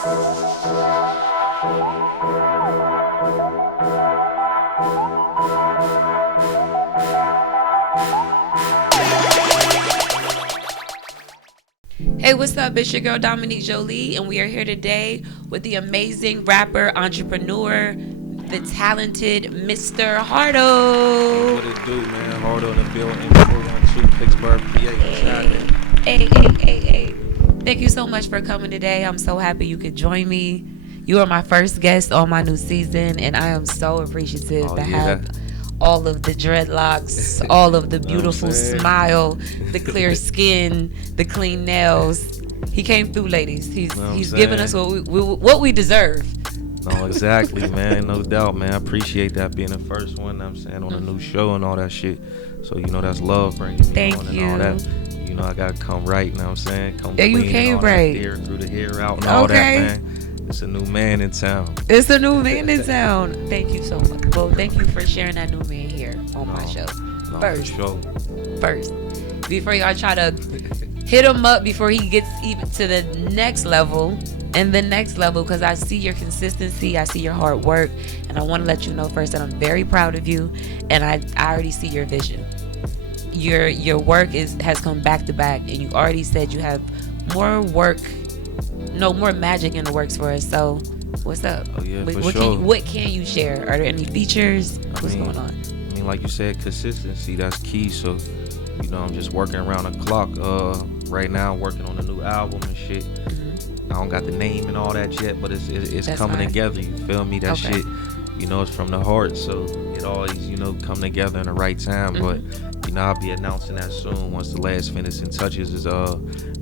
Hey, what's up? It's your girl Dominique Jolie, and we are here today with the amazing rapper, entrepreneur, the talented Mr. Hardo. What it do, man? Hardo in the building, 412 Pittsburgh, PA. Hey. Thank you so much for coming today. I'm so happy you could join me. You are my first guest on my new season, and I am so appreciative to have all of the dreadlocks, all of the beautiful smile, the clear skin, the clean nails. He came through, ladies. He's given us what we deserve. No, exactly, man. No doubt, man. I appreciate that being the first one, I'm saying, on a new show and all that shit. So, that's love bringing me on and all that. I got to come right, I'm saying? Come clean you came and all right. That hair, through the hair out and all that, man. It's a new man in town. It's a new man in town. Thank you so much. Well, thank you for sharing that new man here on my show. First, before y'all try to hit him up before he gets even to the next level and the next level, because I see your consistency, I see your hard work, and I want to let you know first that I'm very proud of you, and I already see your vision. Your work has come back to back, and you already said you have more magic in the works for us. So what's up? Oh yeah, what can you share? Are there any features? What's going on? I mean, like you said, consistency, that's key. So I'm just working around the clock. Right now I'm working on a new album and shit. I don't got the name and all that yet, but it's coming together, you feel me? That shit, it's from the heart, so it always, come together in the right time. But I'll be announcing that soon once the last finishing touches is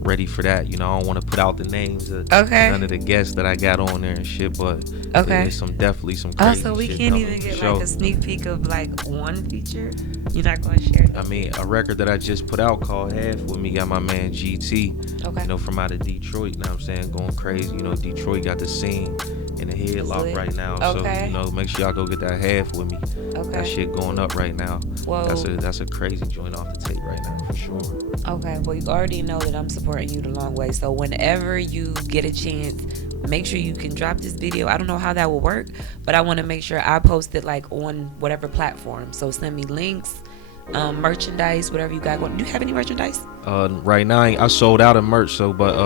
ready for that. I don't want to put out the names of none of the guests that I got on there and shit, but there's definitely some crazy so we shit can't even get like a sneak peek of like one feature? You're not going to share that? I mean, a record that I just put out called Half with me, got my man GT, from out of Detroit, I'm saying, going crazy. Detroit got the scene in the headlock right now, so make sure y'all go get that Half with me. That shit going up right now. Whoa. That's a crazy joint off the tape right now, for sure. Okay, well, you already know that I'm supporting you the long way, so whenever you get a chance, make sure you can drop this video. I don't know how that will work, but I want to make sure I post it like on whatever platform. So send me links, merchandise, whatever you got going. Do you have any merchandise? Right now I sold out of merch, but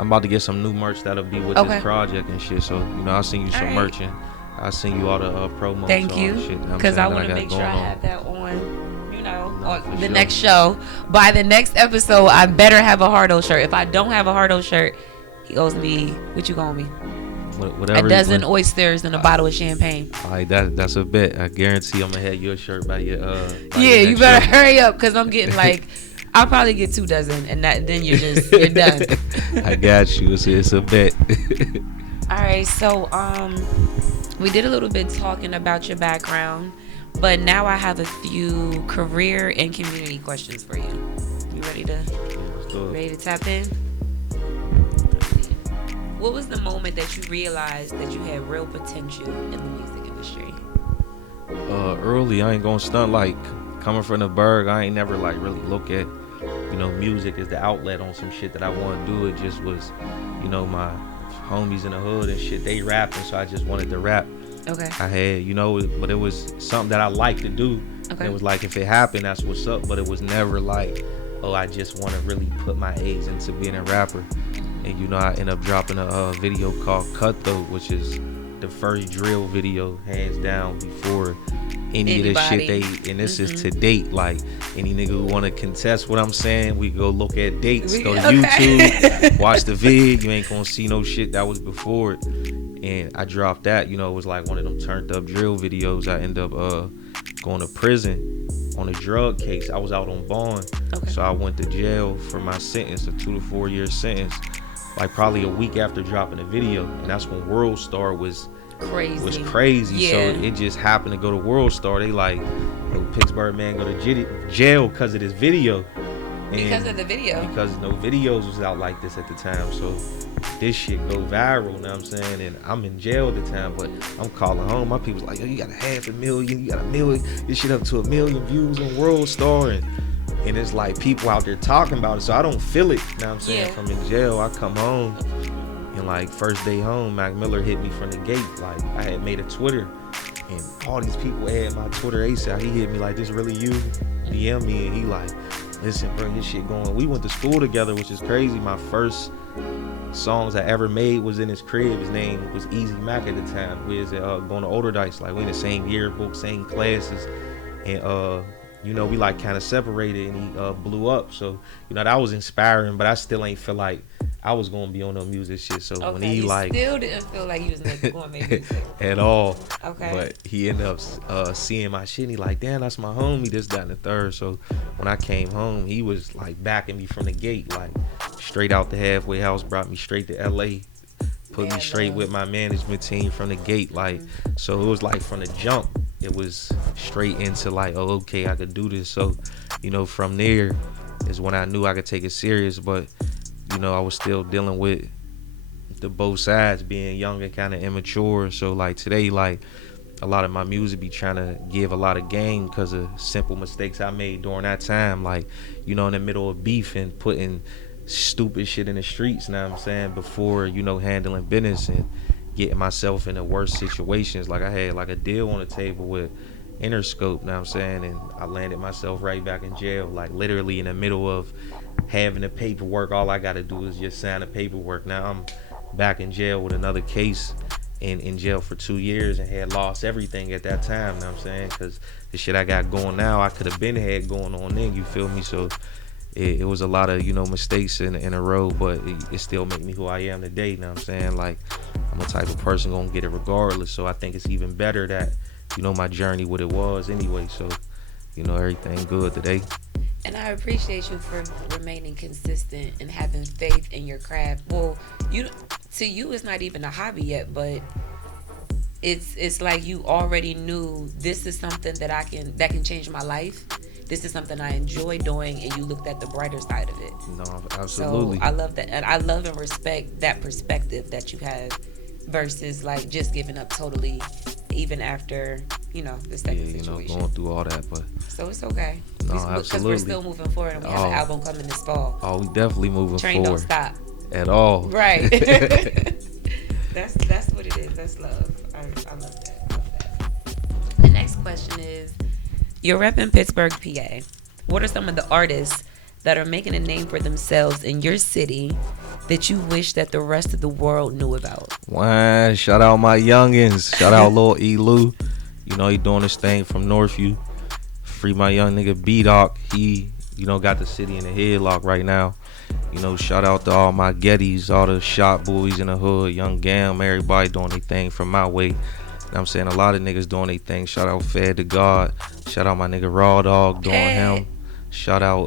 I'm about to get some new merch that'll be with this project and shit. So I'll send you some merch and I'll send you all the promos. Thank you, because I want to make sure I have that on the next show. By the next episode, I better have a Hardo shirt. If I don't have a Hardo shirt, he owes me, what you gonna me? Whatever, a dozen oysters and a bottle of champagne. All right, that's a bet. I guarantee I'm gonna have your shirt by your you better hurry up, because I'm getting like I'll probably get 2 dozen, and then you're done. I got you. It's a bet. All right, so we did a little bit talking about your background, but now I have a few career and community questions for you. You ready to tap in? What was the moment that you realized that you had real potential in the music industry? Early, I ain't gonna stunt, like coming from the burg, I ain't never like really look at music as the outlet on some shit that I want to do. It just was my homies in the hood and shit, they rapping, so I just wanted to rap. I had but it was something that I like to do. It was like, if it happened, that's what's up, but it was never like, I just want to really put my eggs into being a rapper. And I ended up dropping a video called Cutthroat, which is the first drill video, hands down, before any of this shit and this is to date. Like, any nigga who want to contest what I'm saying, we go look at dates, go to YouTube, watch the vid. You ain't gonna see no shit that was before it. And I dropped that, it was like one of them turned up drill videos. I ended up going to prison on a drug case. I was out on bond, so I went to jail for my sentence, a 2 to 4 year sentence, like probably a week after dropping the video. And that's when World Star was crazy. So it just happened to go to World Star. They like, Pittsburgh man go to jail because of this video. Because of the video? Because no videos was out like this at the time. So this shit go viral, you know what I'm saying? And I'm in jail at the time, but I'm calling home. My people's like, yo, you got 500,000, you got 1 million. This shit up to 1 million views on World Star. And it's like people out there talking about it. So I don't feel it, you know what I'm saying? From in jail, I come home And like first day home, Mac Miller hit me from the gate. Like I had made a Twitter, and all these people had my Twitter ASAP. He hit me like, "This really you?" DM me, and he like, "Listen, bro, your shit going." We went to school together, which is crazy. My first songs I ever made was in his crib. His name was Easy Mac at the time. We was going to Older Dice. Like we in the same yearbook, same classes, and you know, we like kind of separated, and he blew up. So you know, that was inspiring, but I still ain't feel like I was gonna be on no music shit. So okay, when he like still didn't feel like you was making gourmet music at all. Okay. But he ended up seeing my shit, and he like, "Damn, that's my homie, this, that, and the third." So when I came home, he was like backing me from the gate, like straight out the halfway house, brought me straight to LA, put me straight with my management team from the gate. Like, so it was like from the jump, it was straight into like, oh, okay, I could do this. So, you know, from there is when I knew I could take it serious. But, you know, I was still dealing with the both sides, being young and kind of immature. So like today, like a lot of my music be trying to give a lot of game because of simple mistakes I made during that time. Like, you know, in the middle of beef and putting stupid shit in the streets, know what I'm saying, before, you know, handling business and getting myself in the worst situations. Like I had like a deal on the table with Interscope, know what I'm saying, and I landed myself right back in jail, like literally in the middle of having the paperwork. All I gotta do is just sign the paperwork. Now I'm back in jail with another case, and in jail for 2 years, and had lost everything at that time, know what I'm saying, because the shit I got going now I could have been had going on then, you feel me? So it was a lot of, you know, mistakes in a row, but it still make me who I am today, know what I'm saying? Like, I'm a type of person gonna get it regardless. So I think it's even better that, you know, my journey what it was anyway. So, you know, everything good today. And I appreciate you for remaining consistent and having faith in your craft. Well, to you it's not even a hobby yet, but it's like you already knew this is something that can change my life. This is something I enjoy doing, and you looked at the brighter side of it. No, absolutely. So I love that, and I love and respect that perspective that you have versus like just giving up totally, even after, you know, the second situation. You know, going through all that, but so it's okay. No, absolutely. Because we're still moving forward, and we have an album coming this fall. Oh, we definitely moving Train forward. Don't Stop. At all. Right. That's what it is. That's love. I love that. The next question is, you're repping Pittsburgh, PA. What are some of the artists that are making a name for themselves in your city that you wish that the rest of the world knew about? Wow, shout out my youngins. Shout out Lil Elu. You know, he doing this thing from Northview. Free my young nigga B-Doc. He, you know, got the city in the headlock right now. You know, shout out to all my Gettys, all the shop boys in the hood, Young Gam, everybody doing their thing from my way. You know what I'm saying? A lot of niggas doing their thing. Shout out Fed to God. Shout out my nigga Raw Dog doing him. Shout out,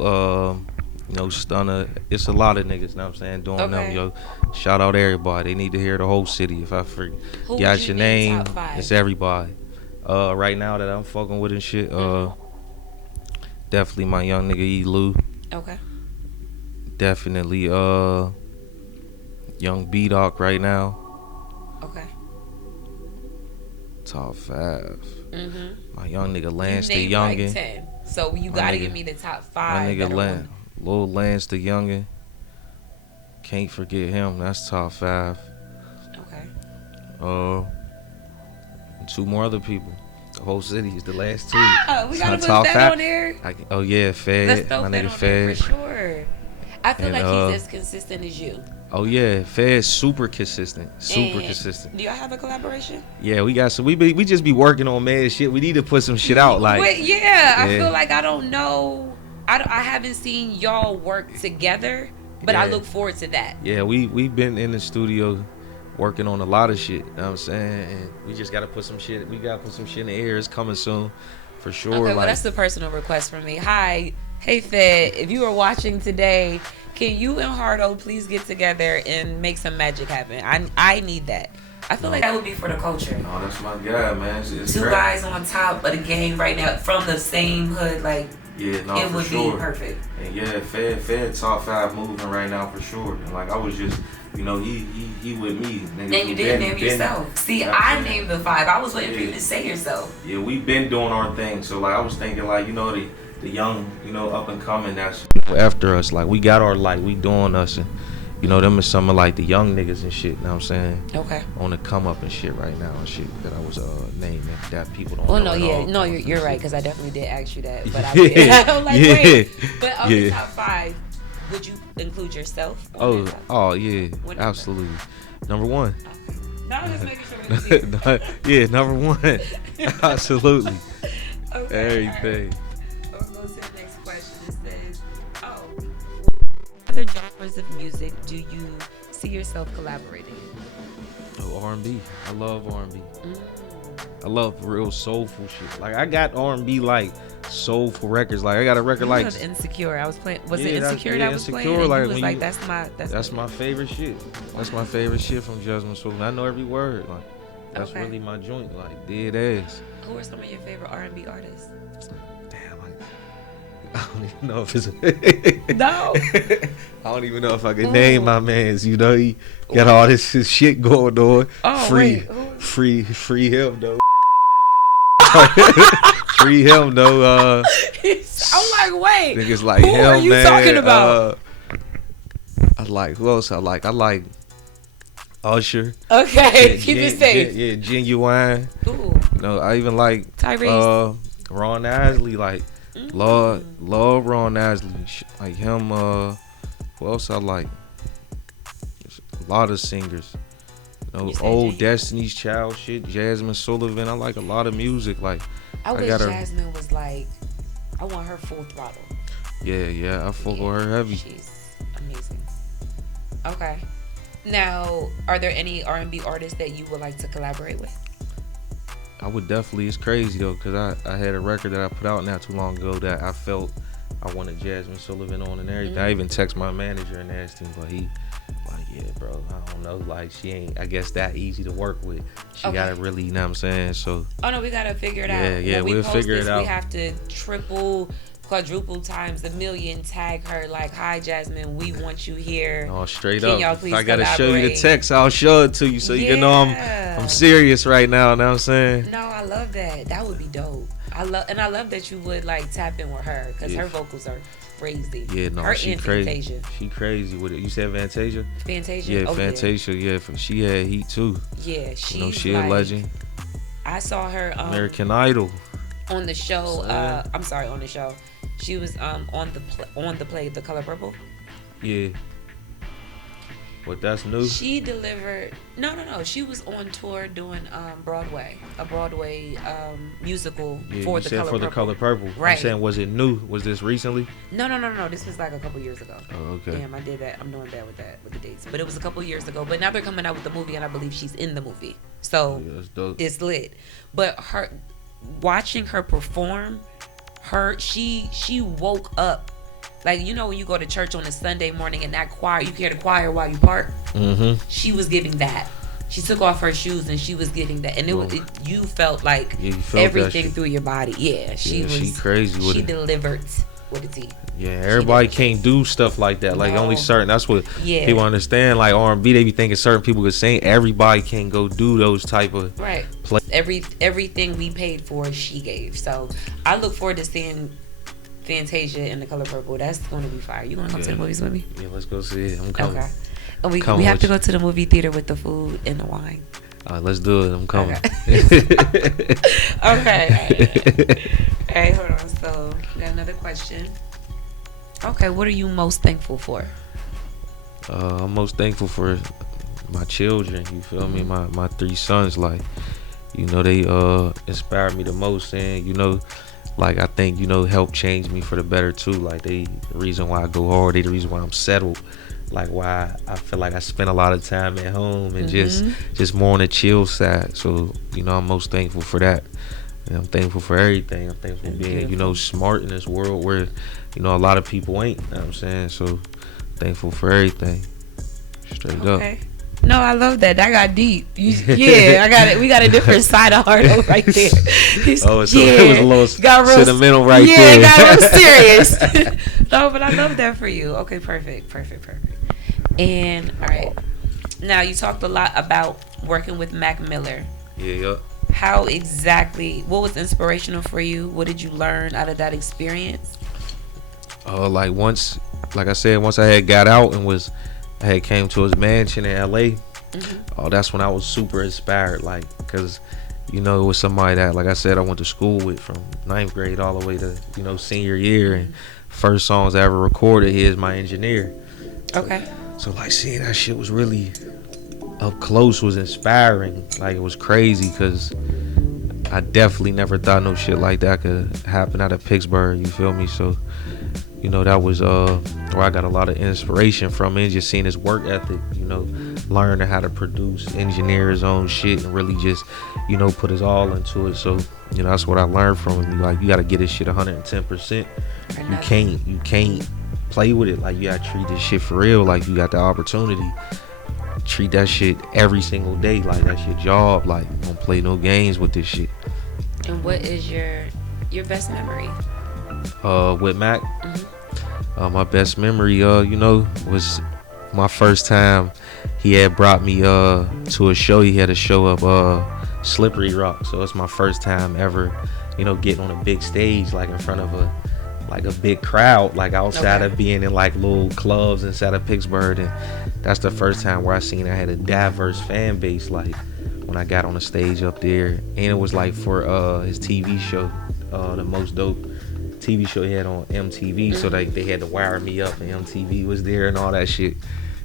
you know, Stunner. It's a lot of niggas, you know what I'm saying, doing them, yo. Shout out everybody. They need to hear the whole city. If I forget your name, it's everybody. Right now that I'm fucking with and shit, definitely my young nigga Elu. Okay. Definitely young B-Doc right now. Okay. Top 5. Mm-hmm. My young nigga Lance the Youngin. Like 10. So you gotta give me the top 5. My nigga Lil Lance the Youngin. Can't forget him. That's top 5. Okay. 2 more other people. The whole city is the last 2. We gotta put that on there. Oh yeah, Fed. Let's throw my Fed nigga on Fed. there for sure. I feel like he's as consistent as you. Oh yeah, Fed's super consistent. Consistent. Do y'all have a collaboration? Yeah, we got some. We just be working on mad shit. We need to put some shit out. Like, I feel like I don't know. I haven't seen y'all work together, but I look forward to that. Yeah, we've been in the studio working on a lot of shit. You know what I'm saying? And we just gotta put some shit. We gotta put some shit in the air. It's coming soon, for sure. Okay, well that's a personal request from me. Hi, hey Fed, if you are watching today, can you and Hardo please get together and make some magic happen? I need that. I feel like that would be for the culture. Oh, that's my guy, man. It's 2 guys on top of the game right now from the same hood, like it would be perfect. And yeah, Fed top 5 moving right now for sure. And like I was just, you know, he with me. Nigga, and you didn't name yourself. See, I named the 5. I was waiting for you to say yourself. Yeah, we've been doing our thing. So like I was thinking like, you know, the young, you know, up and coming that's after us. Like we got our light, we doing us, and you know, them is some of like the young niggas and shit. You know what I'm saying? Okay. On the come up and shit right now and shit that I was naming that people don't. Oh know no, at all. No, you're right because I definitely did ask you that, but I'm like, wait. But on the top 5, would you include yourself? Oh yeah, absolutely. Number 1. No, I'm just making sure. Yeah, number 1. Absolutely. Okay. Everything. Right. Let's go to the next question. It says, other genres of music do you see yourself collaborating in? Oh, R&B. I love R&B. I love real soulful shit. Like I got R&B like soulful records. Like I got a record like Insecure. I was playing. Was it Insecure that was Insecure, playing? Like, was like, that's my favorite shit. That's my favorite shit from Jasmine Sullivan. I know every word. Like that's really my joint. Like dead ass. Who are some of your favorite R&B artists? Damn, I don't even know if it's. No. I don't even know if I can name my man's. You know, he got all this shit going on. Oh, free him though. Free him though. I'm like, wait. Niggas like who him, are you man. talking about? I like who else? I like Usher. Okay, keep it safe. Yeah, Genuine. Ooh. You know, I even like Tyrese. Ron Isley. Like, love Ron Isley. Like him. Who else I like? There's a lot of singers. You know, old Destiny's Child shit. Jasmine Sullivan. I like a lot of music. Like, I wish Jasmine was like, I want her full throttle. Yeah, I fuck with her heavy. She's amazing. Okay. Now, are there any R&B artists that you would like to collaborate with? I would definitely. It's crazy though, cause I had a record that I put out not too long ago that I felt I wanted Jasmine Sullivan on and everything. I even text my manager and asked him, but he like, yeah, bro, I don't know, like she ain't, I guess, that easy to work with. She gotta really, you know what I'm saying? So. Oh no, we gotta figure it out. Yeah, we'll figure it out. We have to triple, quadruple times a million tag her like, hi Jasmine, we want you here. Oh, straight Can up. y'all please if I gotta collaborate? show you the text, I'll show it to you so you can know I'm serious right now. Know what I'm saying? No, I love that. That would be dope. I love that you would like tap in with her because her vocals are crazy. Yeah, no, her she and crazy. Fantasia. She crazy with it. You said Fantasia? Fantasia. Yeah, Fantasia. Yeah, she had heat too. Yeah, she. You know, she a legend. I saw her. American Idol. On the show. I'm sorry, on the show. She was on the play The Color Purple. Yeah. What, that's new? She delivered. No. She was on tour doing Broadway, a Broadway musical for The Color Purple. The Color Purple. Right. I'm saying, was it new? Was this recently? No. This was like a couple years ago. Oh, okay. Damn, I did that. I'm doing bad with the dates. But it was a couple years ago. But now they're coming out with the movie, and I believe she's in the movie. So that's dope. It's lit. But watching her perform, she woke up. Like, you know when you go to church on a Sunday morning and that choir, you hear the choir while you park? Mm-hmm. She was giving that. She took off her shoes and she was giving that. And you felt like everything through your body. Yeah, she crazy with it. She delivered with a T. Yeah, everybody can't do stuff like that. Like, only certain, that's what people understand. Like, R&B, they be thinking certain people could sing. Everybody can't go do those type of play. Everything we paid for, she gave. So, I look forward to seeing Fantasia and The Color Purple. That's going to be fire. You going to come to the movies with me? Yeah, let's go see it. I'm coming. Okay. And we have to go to the movie theater with the food and the wine. All right, let's do it. I'm coming. Okay. All right, hold on. So, we got another question. Okay, what are you most thankful for? I'm most thankful for my children. You feel me? My 3 sons. Like, you know, they inspire me the most, and you know, like, I think, you know, help change me for the better too. Like, they the reason why I go hard. They the reason why I'm settled. Like, why I feel like I spend a lot of time at home and just more on the chill side. So, you know, I'm most thankful for that. And I'm thankful for everything. I'm thankful for being, you know, smart in this world where, you know, a lot of people ain't. You know what I'm saying? So, thankful for everything. Straight up. No, I love that. That got deep. I got it. We got a different side of Hardo right there. It was a little sentimental right there. Yeah, got real serious. No, but I love that for you. Okay, perfect. And all right, now you talked a lot about working with Mac Miller. Yeah. How exactly? What was inspirational for you? What did you learn out of that experience? Like I said, once I had got out and was I had came to his mansion in LA. Oh, that's when I was super inspired, like, cause you know, it was somebody that, like I said, I went to school with from 9th grade all the way to, you know, senior year, and first songs I ever recorded, he is my engineer. Okay. So like seeing that shit was really up close was inspiring. Like it was crazy because I definitely never thought no shit like that could happen out of Pittsburgh, you feel me? So, you know, that was where I got a lot of inspiration from, and just seeing his work ethic, you know, learning how to produce, engineer his own shit, and really just, you know, put his all into it. So, you know, that's what I learned from him. Like, you gotta get this shit 110%. You can't play with it. Like, you gotta treat this shit for real. Like, you got the opportunity, treat that shit every single day like that's your job. Like, don't play no games with this shit. And what is your best memory with Mac? My best memory, you know, was my first time he had brought me to a show. He had a show of Slippery Rock, so it's my first time ever, you know, getting on a big stage, like in front of a big crowd, like outside of being in like little clubs inside of Pittsburgh. And that's the first time where I seen I had a diverse fan base, like when I got on the stage up there. And it was like for his TV show, the most dope TV show he had on MTV. So they had to wire me up, and MTV was there and all that shit.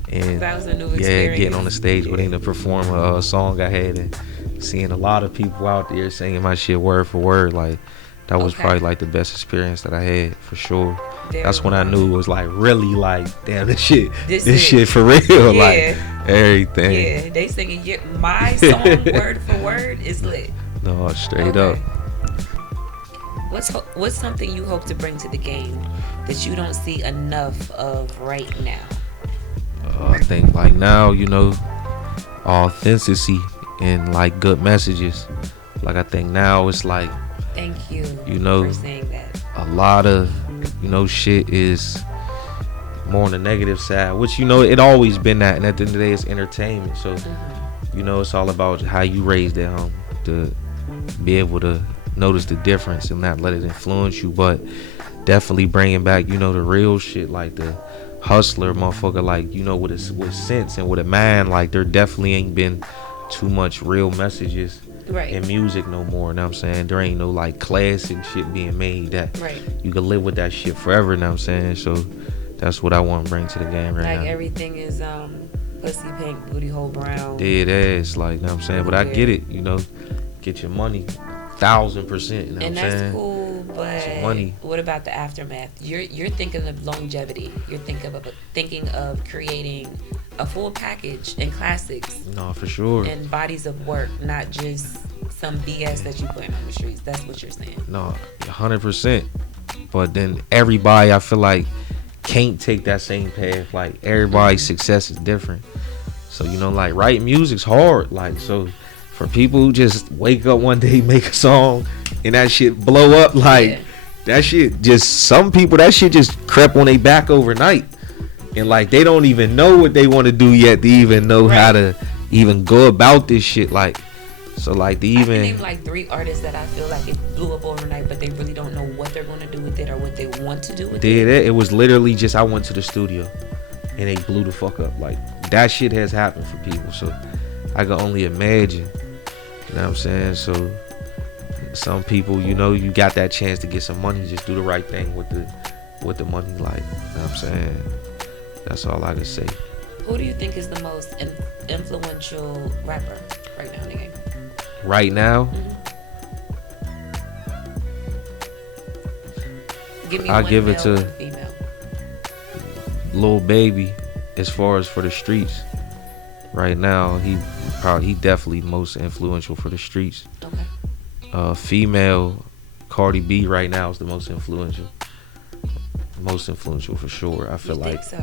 And that was a new experience. Getting on the stage with him to perform a song I had, and seeing a lot of people out there singing my shit word for word, like that was probably like the best experience that I had for sure. That's when I knew it was like really like, damn, this shit for real, like everything. Yeah, they singing my song word for word is lit. No, straight up. What's something you hope to bring to the game that you don't see enough of right now? I think like now, you know, authenticity and like good messages. Like I think now it's like, thank you, you know, for saying that. A lot of, you know, shit is more on the negative side, which, you know, it always been that, and at the end of the day it's entertainment. So you know, it's all about how you raise that home to be able to notice the difference and not let it influence you. But definitely bringing back, you know, the real shit, like the hustler motherfucker, like, you know, with sense and with a mind. Like there definitely ain't been too much real messages in music no more, you know what I'm saying? There ain't no like classic shit being made that you can live with that shit forever, you know what I'm saying? So that's what I want to bring to the game right now. Like everything is pussy pink, booty hole brown, dead ass, like, you know what I'm saying? But I get it, you know, get your money 1,000%, you know what I'm saying? And that's cool, but money. What about the aftermath? You're thinking of longevity. You're thinking of creating a full package and classics. No, for sure. And bodies of work, not just some BS that you put on the streets. That's what you're saying. No, 100%. But then everybody, I feel like, can't take that same path. Like everybody's success is different. So, you know, like writing music's hard. Like, so for people who just wake up one day, make a song, and that shit blow up, like that shit just, some people, that shit just crept on their back overnight. And like they don't even know what they want to do yet to even know how to even go about this shit. Like, so like I can name like 3 artists that I feel like it blew up overnight, but they really don't know what they're going to do with it or what they want to do with it. It was literally just, I went to the studio and they blew the fuck up. Like that shit has happened for people, so I can only imagine. You know what I'm saying? So some people, you know, you got that chance to get some money, just do the right thing with the money. Like, you know what I'm saying? That's all I can say. Who do you think is the most influential rapper right now in the game? Right now? Give me I'll one give it to female. Lil Baby. As far as for the streets, right now he definitely most influential for the streets. Okay. Female, Cardi B right now is the most influential. Most influential for sure. I feel like so?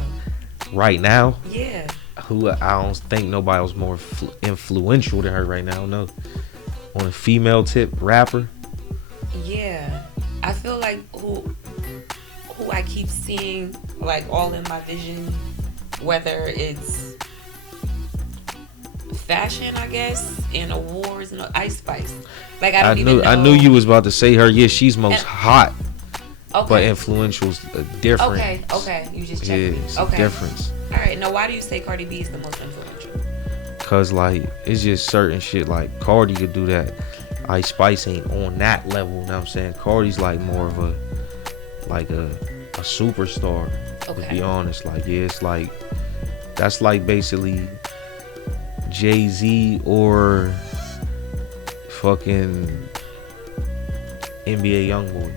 Right now, who I don't think nobody was more influential than her right now. No, on a female tip, rapper. I feel like who I keep seeing like all in my vision, whether it's fashion, I guess, and awards and Ice Spice. Like I even know. I knew you was about to say her. Yeah, she's most hot. Okay. But influential's different. Okay. You just checked me. It's a difference. All right. Now, why do you say Cardi B is the most influential? Cause like it's just certain shit like Cardi could do that. Ice Spice ain't on that level. You know what I'm saying? Cardi's like more of a superstar. Okay. To be honest, like yeah, it's like that's like basically Jay-Z or fucking NBA Youngboy.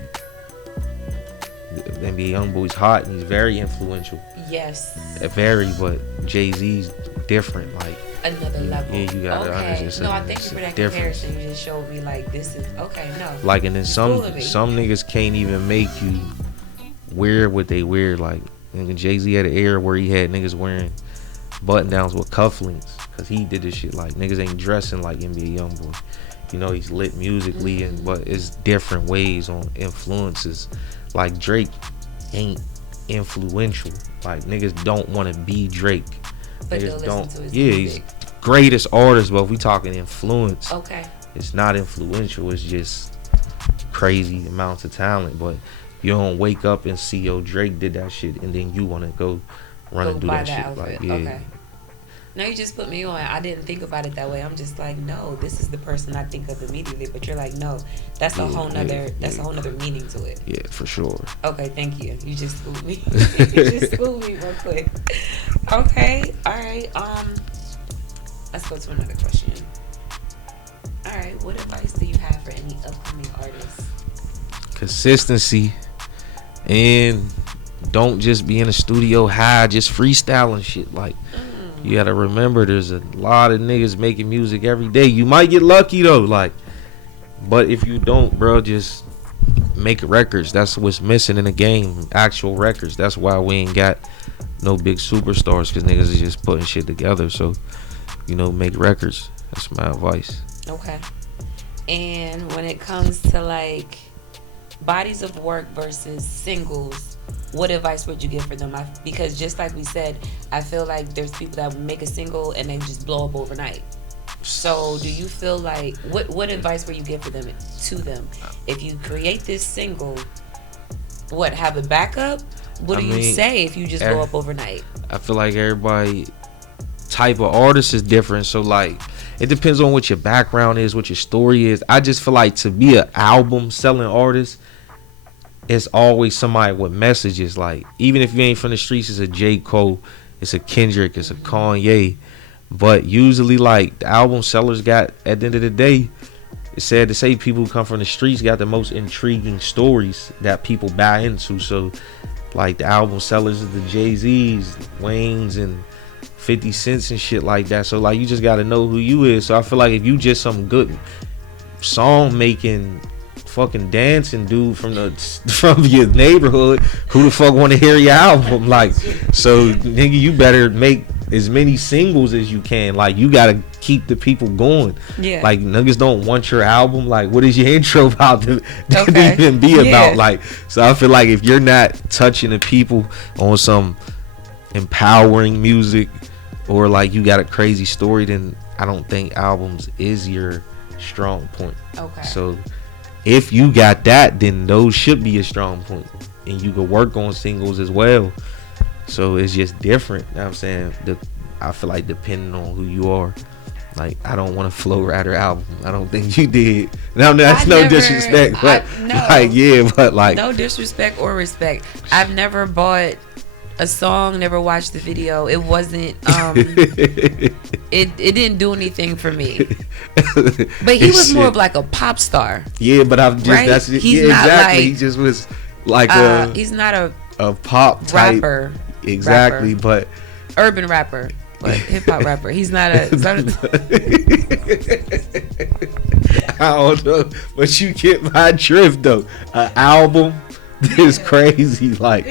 The NBA Youngboy's hot and he's very influential. Yes. Very, but Jay-Z's different. Like another level. Yeah, you gotta understand. No, I thank you for that comparison. You just showed me like this is okay. No. Like and then some niggas can't even make you wear what they wear. Like Jay-Z had an era where he had niggas wearing button downs with cufflinks because he did this shit. Like niggas ain't dressing like NBA Youngboy. You know, he's lit musically but it's different ways on influences. Like Drake ain't influential. Like niggas don't want to be Drake. But niggas don't listen to his music. He's greatest artist, but if we talking influence, okay, it's not influential. It's just crazy amounts of talent. But you don't wake up and see Drake did that shit and then you want to go and do that shit. Outfit. Like, yeah. Okay. Now you just put me on. I didn't think about it that way. I'm just like, no, this is the person I think of immediately. But you're like, no, that's a whole nother. That's a whole nother meaning to it. Yeah, for sure. Okay, thank you. You just schooled me. You just schooled me real quick. Okay, all right. Let's go to another question. All right, what advice do you have for any upcoming artists? Consistency, and don't just be in the studio high, just freestyling shit. Like. You gotta remember there's a lot of niggas making music every day. You might get lucky though, like, but if you don't, bro, just make records. That's what's missing in the game. Actual records. That's why we ain't got no big superstars, because niggas is just putting shit together. So, you know, make records. That's my advice. Okay. And when it comes to like bodies of work versus singles, what advice would you give for them? Because just like we said, I feel like there's people that make a single and they just blow up overnight. So do you feel like, what advice would you give for them to them? If you create this single, what, have a backup? What do you say if you just blow up overnight? I feel like everybody type of artist is different. So like, it depends on what your background is, what your story is. I just feel like to be an album selling artist, it's always somebody with messages. Like, even if you ain't from the streets, it's a J. Cole, it's a Kendrick, it's a Kanye. But usually, like, the album sellers got, at the end of the day, it's sad to say, people who come from the streets got the most intriguing stories that people buy into. So, like, the album sellers is the Jay-Z's, Wayne's, and 50 Cents and shit like that. So, like, you just got to know who you is. So, I feel like if you just some good song-making fucking dancing dude from your neighborhood, who the fuck want to hear your album? Like, so nigga, you better make as many singles as you can. Like, you gotta keep the people going. Yeah. Like, niggas don't want your album. Like, what is your intro about to even be about? Like, so I feel like if you're not touching the people on some empowering music, or like you got a crazy story, then I don't think albums is your strong point. Okay. So if you got that, then those should be a strong point, and you can work on singles as well. So it's just different. You know what I'm saying? I feel like depending on who you are. Like, I don't want a Flow Rider album. I don't think you did. Now that's no disrespect, but no. Like, yeah, but like, no disrespect or respect. I've never bought a song, never watched the video. It wasn't it didn't do anything for me. But he was more of like a pop star. Yeah, but I'm just right? That's he's not exactly. Like, he just was like he's not a pop type rapper. Exactly, rapper. But urban rapper. But hip hop rapper. He's not a I don't know, but you get my drift though. An album is crazy. Like,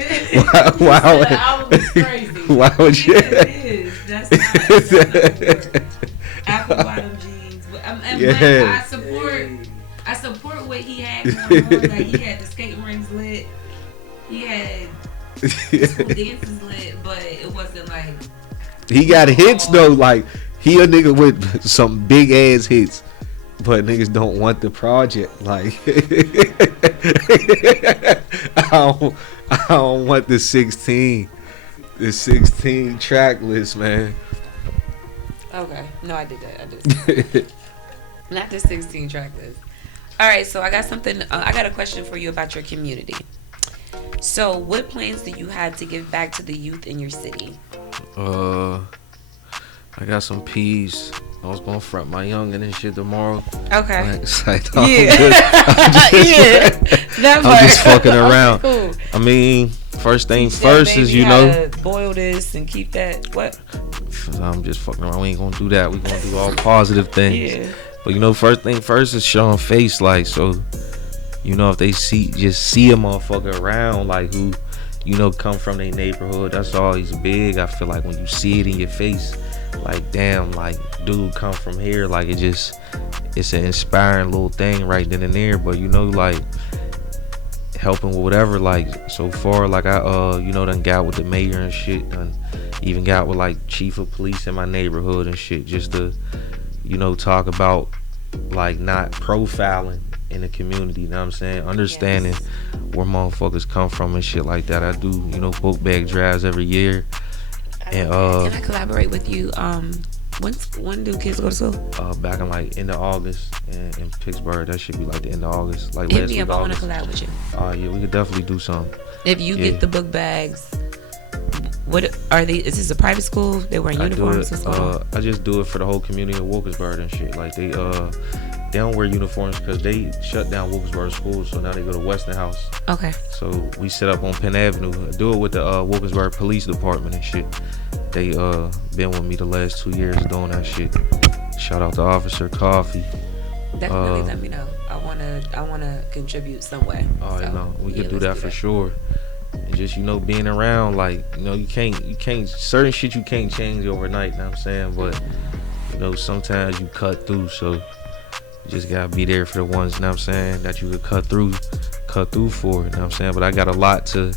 why the album is crazy. Why would you? It is. That's not apple bottom jeans. But I support what he had going on. Like, he had the skating rings lit. He had school dances lit, but it wasn't like. He got hits though. Like, he a nigga with some big ass hits, but niggas don't want the project. Like, I don't want the 16. The 16 track list, man. Okay. No, I did that. I did. Not the 16 track list. All right. So I got something. I got a question for you about your community. So, what plans do you have to give back to the youth in your city? I got some peas. I was gonna front my youngin' and shit tomorrow. Okay. Like, yeah. I'm just fucking around. Cool. I mean, first thing first is, you know, boil this and keep that. What? I'm just fucking around. We ain't gonna do that. We gonna do all positive things. Yeah. But you know, first thing first is showing face, like, so, you know, if they just see a motherfucker around, like, who, you know, come from their neighborhood, that's always big. I feel like when you see it in your face, like, damn, like, dude come from here, like, it's an inspiring little thing right then and there. But, you know, like, helping with whatever, like, so far, like, I you know, done got with the mayor and shit, done even got with, like, chief of police in my neighborhood and shit, just to, you know, talk about, like, not profiling in the community, you know what I'm saying? Understanding where motherfuckers come from and shit like that. I do, you know, book bag drives every year. And can I collaborate with you? When do kids go to school? Back in like end of August in Pittsburgh. That should be like the end of August. Like hit last me week up. I want to August. collab with you. Yeah, we could definitely do something. If you get the book bags, what are they? Is this a private school? They wearing uniforms? I just do it for the whole community of Wilkesburg and shit. Like they don't wear uniforms because they shut down Wilkesburg schools, so now they go to Westinghouse. Okay. So we set up on Penn Avenue. I do it with the Wilkesburg Police Department and shit. They been with me the last 2 years doing that shit. Shout out to Officer Coffee. Definitely let me know. I wanna contribute some way. Oh, so, you know, we could do that for sure. And just, you know, being around, like, you know, you can't certain shit you can't change overnight, you know what I'm saying? But, you know, sometimes you cut through, so you just gotta be there for the ones, you know what I'm saying, that you could cut through for, you know what I'm saying? But I got a lot to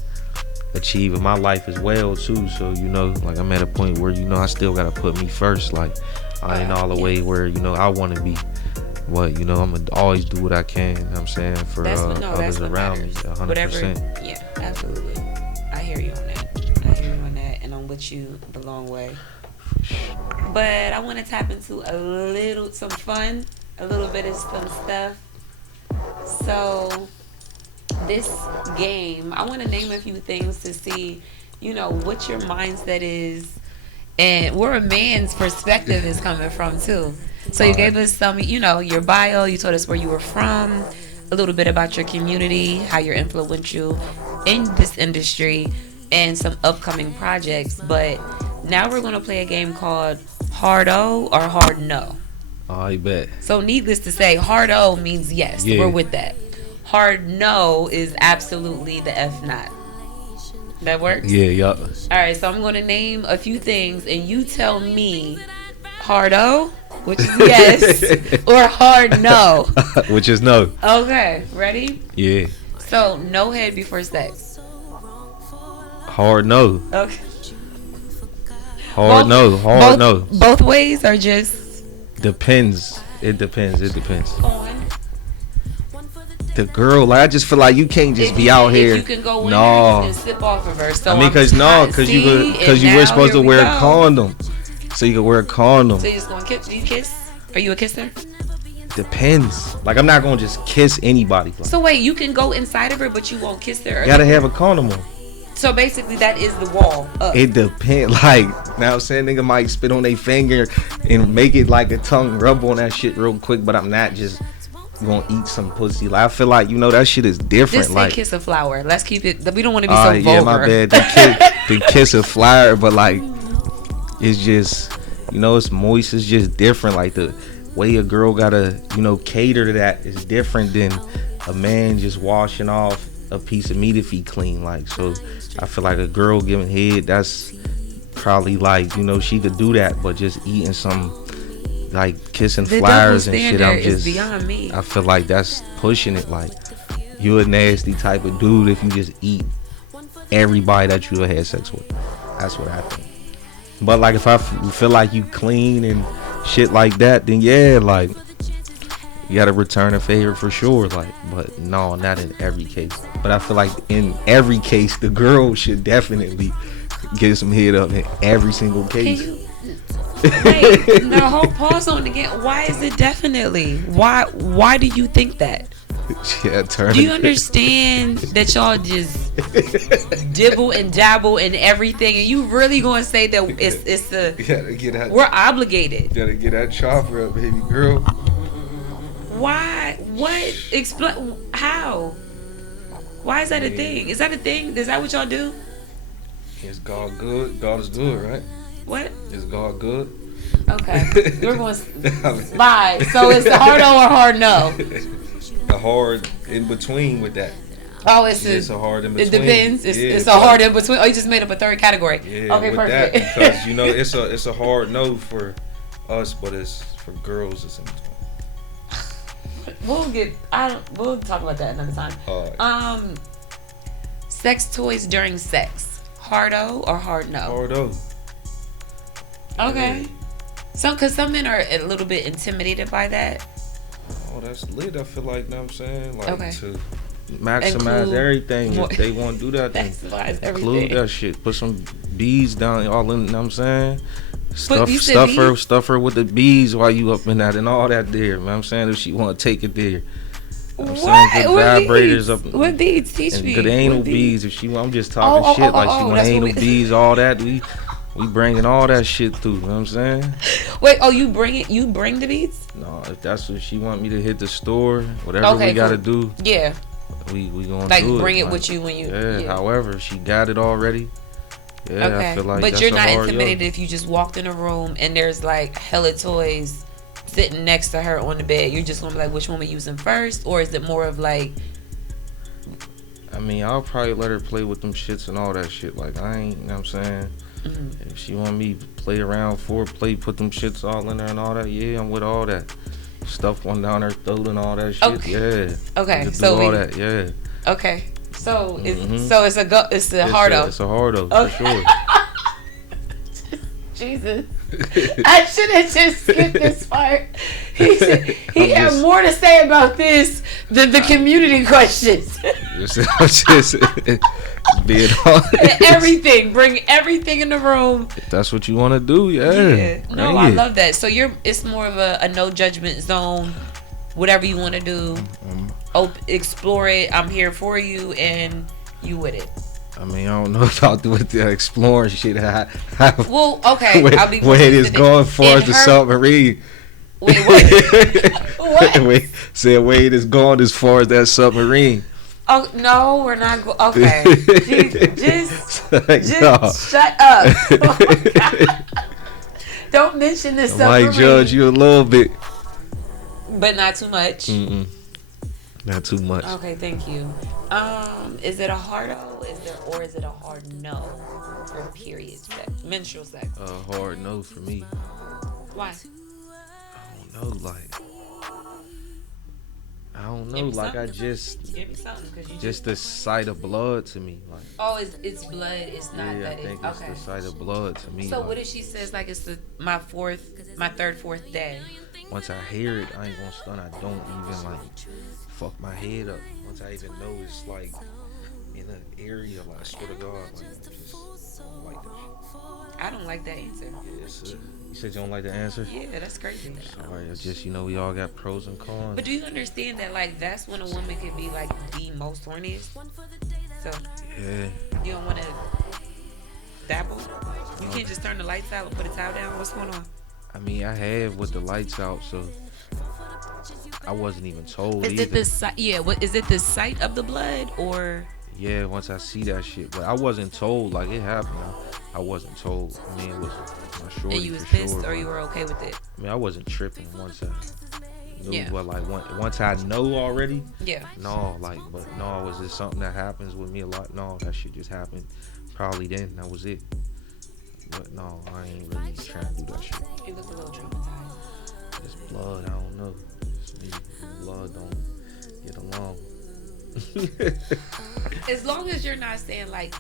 achieve in my life as well too, so, you know, like, I'm at a point where, you know, I still gotta put me first. Like, I ain't all the way where, you know, I want to be, but, you know, I'm gonna always do what I can, you know what I'm saying, for others around me. 100%. Whatever. Yeah, absolutely. I hear you on that. And I'm with you the long way. But I want to tap into some fun, a little bit of some stuff. So this game, I want to name a few things to see, you know, what your mindset is and where a man's perspective is coming from too. So you gave us some, you know, your bio, you told us where you were from, a little bit about your community, how you're influential in this industry, and some upcoming projects. But now we're going to play a game called Hardo or HardNO. Oh, I bet. So needless to say, Hardo means yes. Yeah. We're with that. HardNO is absolutely the F not. That works? Yeah, yup. All right, so I'm going to name a few things, and you tell me Hardo, which is yes, or HardNO, which is no. Okay, ready? Yeah. So, no head before sex. HardNO. Okay. HardNO. Both ways or just? Depends. It depends. The girl, like, I just feel like you can't just be out here. You can go in and sip off of her. So I mean, because you were supposed to wear a condom, so you could wear a condom. So you just gonna kiss? Do you kiss? Are you a kisser? Depends. Like, I'm not gonna just kiss anybody. So wait, you can go inside of her, but you won't kiss her. You gotta have a condom on. So basically, that is the wall up. It depends. Like, now I'm saying, nigga might spit on their finger and make it like a tongue rub on that shit real quick, but I'm not just gonna eat some pussy. Like, I feel like, you know, that shit is different. Just like, say kiss a flower. Let's keep it. We don't want to be so vulgar. Yeah, my bad. The kiss a flower, but like, it's just, you know, it's moist. It's just different. Like, the way a girl gotta, you know, cater to that is different than a man just washing off a piece of meat if he clean. Like, so I feel like a girl giving head, that's probably like, you know, she could do that, but just eating some, like, kissing flowers and shit, I'm just, beyond me. I feel like that's pushing it. Like, you a nasty type of dude if you just eat everybody that you had sex with. That's what I think. But like, if I feel like you clean and shit like that, then yeah, like, you gotta return a favor for sure. Like, but no, not in every case. But I feel like in every case, the girl should definitely get some head up in every single case. Wait, the whole pause on again. Why is it definitely? Why do you think that? Yeah, do you understand that y'all just dibble and dabble in everything, and you really gonna say that it's the we're obligated? You gotta get that chopper up, baby girl. Why? What? Explain how? Why is that a thing? Is that a thing? Is that what y'all do? Is God good? God is good, right? What? Is God good? Okay, we're going to slide. So it's the Hardo or HardNO? The hard in between with that. Oh, it's a hard in between. It depends. It's a hard in between. Oh, you just made up a third category. Yeah, okay, with perfect. That, because you know it's a hard no for us, but it's for girls. It's in between. We'll talk about that another time. Sex toys during sex. Hardo or HardNO? Hardo. Okay. Cause some men are a little bit intimidated by that. Oh, that's lit. I feel like, you know what I'm saying? Like to maximize everything. If they want to do that, then include that shit. Put some beads down all in, you know what I'm saying? Stuff her with the beads while you up in that and all that there. You know what I'm saying? If she want to take it there. You know what I'm saying? Put vibrators up. What beads? Teach me. Because they ain't no beads. If she want, I'm just talking shit. She want anal beads, all that. We bringing all that shit through. You know what I'm saying? Wait, you bring it? You bring the beads? No, if that's what she want me to hit the store, whatever we gotta do. Yeah. We gonna do bring it with you when you. Yeah. However, she got it already. Yeah, okay. I feel like but you're not intimidated if you just walked in a room and there's like hella toys sitting next to her on the bed. You're just gonna be like, which one we using first, or is it more of like? I mean, I'll probably let her play with them shits and all that shit. Like I ain't, you know what I'm saying? Mm-hmm. If she want me to play around, foreplay, put them shits all in there and all that, yeah, I'm with all that. Stuff one down her throat and all that shit, yeah. Okay, so all that, yeah. Okay, so it's a Hardo. It's a Hardo for sure. Jesus, I should have just skipped this part. He had more to say about this than the community questions. just being honest. Everything, bring everything in the room. If that's what you want to do, yeah. No, I love that. So it's more of a no judgment zone. Whatever you want to do, explore it. I'm here for you, and you with it. I mean, I don't know about with the exploring shit. Well, okay. I'll be where it is going far as the submarine. Wait, what? What? Wait, where it is going as far as that submarine. Oh no, we're not. Okay, just shut up. Oh, God. Don't mention this submarine. I might judge you a little bit, but not too much. Not too much. Okay, thank you. Is it a Hardo? Or is it a HardNO for period sex, menstrual sex? Hard no for me. Why? I don't know. Like I just give me something, just the sight of blood to me. Like it's blood. It's not that. I think it's the sight of blood to me. So what if she says like it's my third, fourth day? Once I hear it, I ain't gonna stun. I don't even like fuck my head up. Once I even know it's like in an area, like I swear to God, like I just don't like that shit. I don't like that answer. Yeah, you said you don't like the answer? Yeah, that's crazy. Sorry, it's just we all got pros and cons. But do you understand that like that's when a woman can be like the most horniest? So yeah, you don't want to dabble. You can't just turn the lights out and put a towel down. What's going on? I mean, I have with the lights out, so I wasn't even told. Is it the sight? Yeah. What is it? The sight of the blood or? Yeah. Once I see that shit, but I wasn't told. Like it happened. I wasn't told. I mean, it was my shorty. And you was for pissed, sure, or you were okay with it? I mean, I wasn't tripping once I knew. Yeah. But like once I know already. Yeah. No, was this something that happens with me a lot? No, that shit just happened. Probably then. That was it. But no, I ain't really trying to do that shit. You look a little traumatized. It's blood. I don't know. Blood don't get along. As long as you're not saying like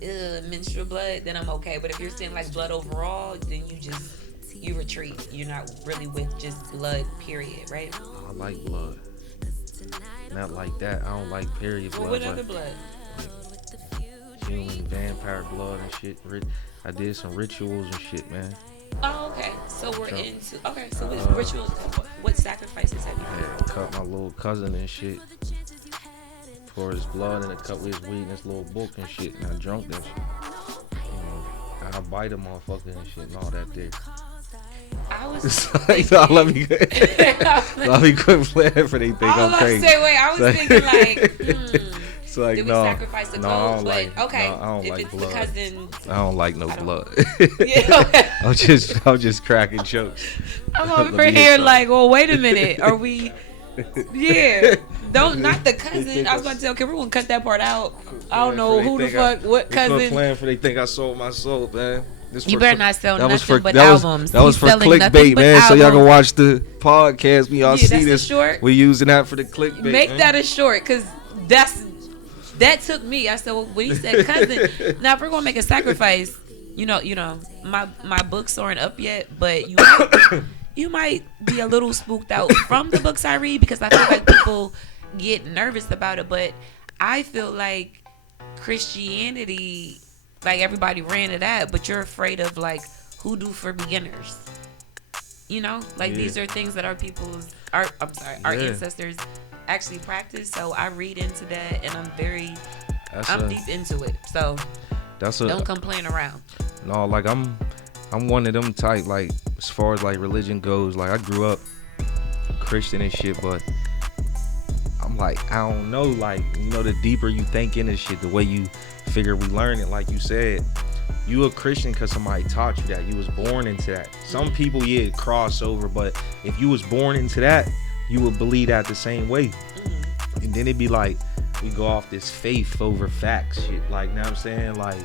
menstrual blood, then I'm okay. But if you're saying like blood overall, then you retreat. You're not really with just blood, period, right? I like blood. Not like that. I don't like period blood. What other blood? human vampire blood and shit. I did some rituals and shit, man. Oh, okay. So we're into. Okay, so with rituals, what sacrifices have you done? Yeah, cut my little cousin and shit for his blood and a couple of his weed and his little book and shit. And I drunk that shit. I bite a motherfucker and shit and all that there. I was let me quit playing for they think I'm crazy. I was thinking like, it's like, did we sacrifice the goat? Like, okay, no, I don't if like it's blood. the cousin, I don't like no blood. Yeah. I'm just cracking jokes. I'm over here like, well, wait a minute, are we? Yeah, not the cousin. I was about to tell Kim, we're gonna cut that part out. I don't know who the fuck, what cousin. Playing for they think I sold my soul, man. You better not sell nothing but albums. That was for clickbait, man. So y'all can watch the podcast. We all see this. Short. We're using that for the clickbait. Make that a short, cause that took me. I said, well, when he said cousin, now if we're gonna make a sacrifice, you know, my books aren't up yet, but you might be a little spooked out from the books I read because I feel like people get nervous about it. But I feel like Christianity, like everybody ran to that, but you're afraid of like hoodoo for beginners. These are things that our ancestors actually practice. So I read into that, and I'm deep into it. So don't come playing around. No, like I'm one of them type, like as far as like religion goes, like I grew up Christian and shit, but I'm like, I don't know, like, the deeper you think in this shit, the way you figure we learn it, like you said, you a Christian because somebody taught you that. You was born into that. Some people, cross over, but if you was born into that, you would believe that the same way. And then it'd be like, we go off this faith over facts shit. Like, you know what I'm saying? Like,